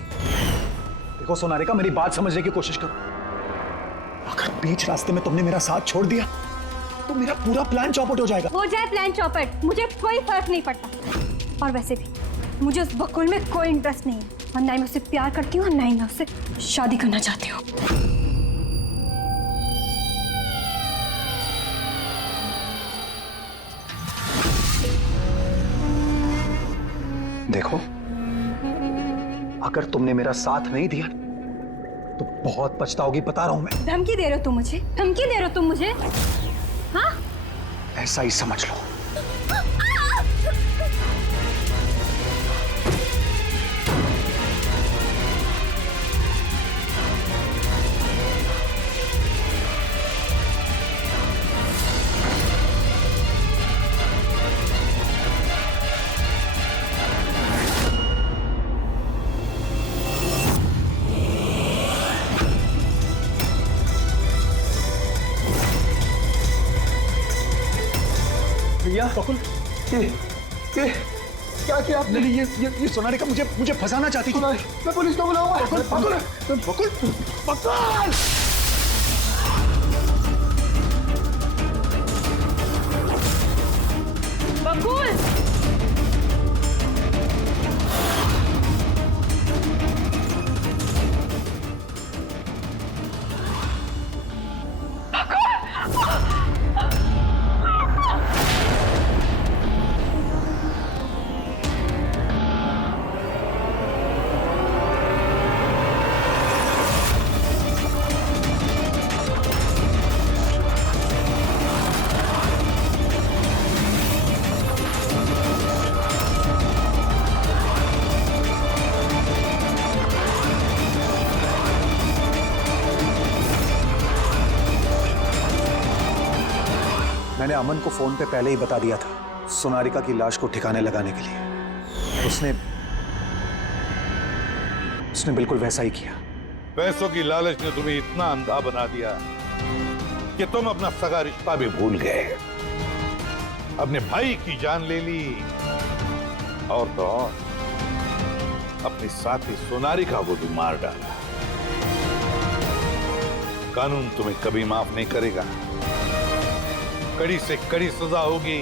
देखो सोनारिका, मेरी बात समझने की कोशिश करो। अगर बीच रास्ते में तुमने मेरा साथ छोड़ दिया तो मेरा पूरा प्लान चौपट हो जाएगा। हो जाए प्लान चौपट, मुझे कोई फर्क नहीं पड़ता। और वैसे भी मुझे उस बकुल में कोई इंटरेस्ट नहीं है, और ना ही मैं उससे प्यार करती हूँ और ना ही मैं उससे शादी करना चाहती हूँ। देखो, अगर तुमने मेरा साथ नहीं दिया तो बहुत पछताओगी, बता रहा हूं मैं। धमकी दे रहे हो तुम मुझे? धमकी दे रहे हो तुम मुझे? हाँ? ऐसा ही समझ लो। भैया बकुल, क्या किया आपने? ये सोनारिका मुझे फंसाना चाहती थी। मैं पुलिस को बुलाऊंगा। बकुल, बकुल! अमन को फोन पे पहले ही बता दिया था सोनारिका की लाश को ठिकाने लगाने के लिए। उसने बिल्कुल वैसा ही किया। पैसों की लालच ने तुम्हें इतना अंधा बना दिया कि तुम अपना सगा रिश्ता भी भूल गए, अपने भाई की जान ले ली, और तो और अपनी साथी सोनारिका को भी मार डाला। कानून तुम्हें कभी माफ नहीं करेगा, कड़ी से कड़ी सजा होगी,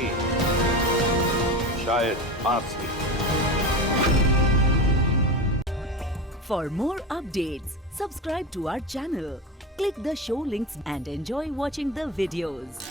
शायद फांसी। For more updates, subscribe to our channel, click the show links and enjoy watching the videos.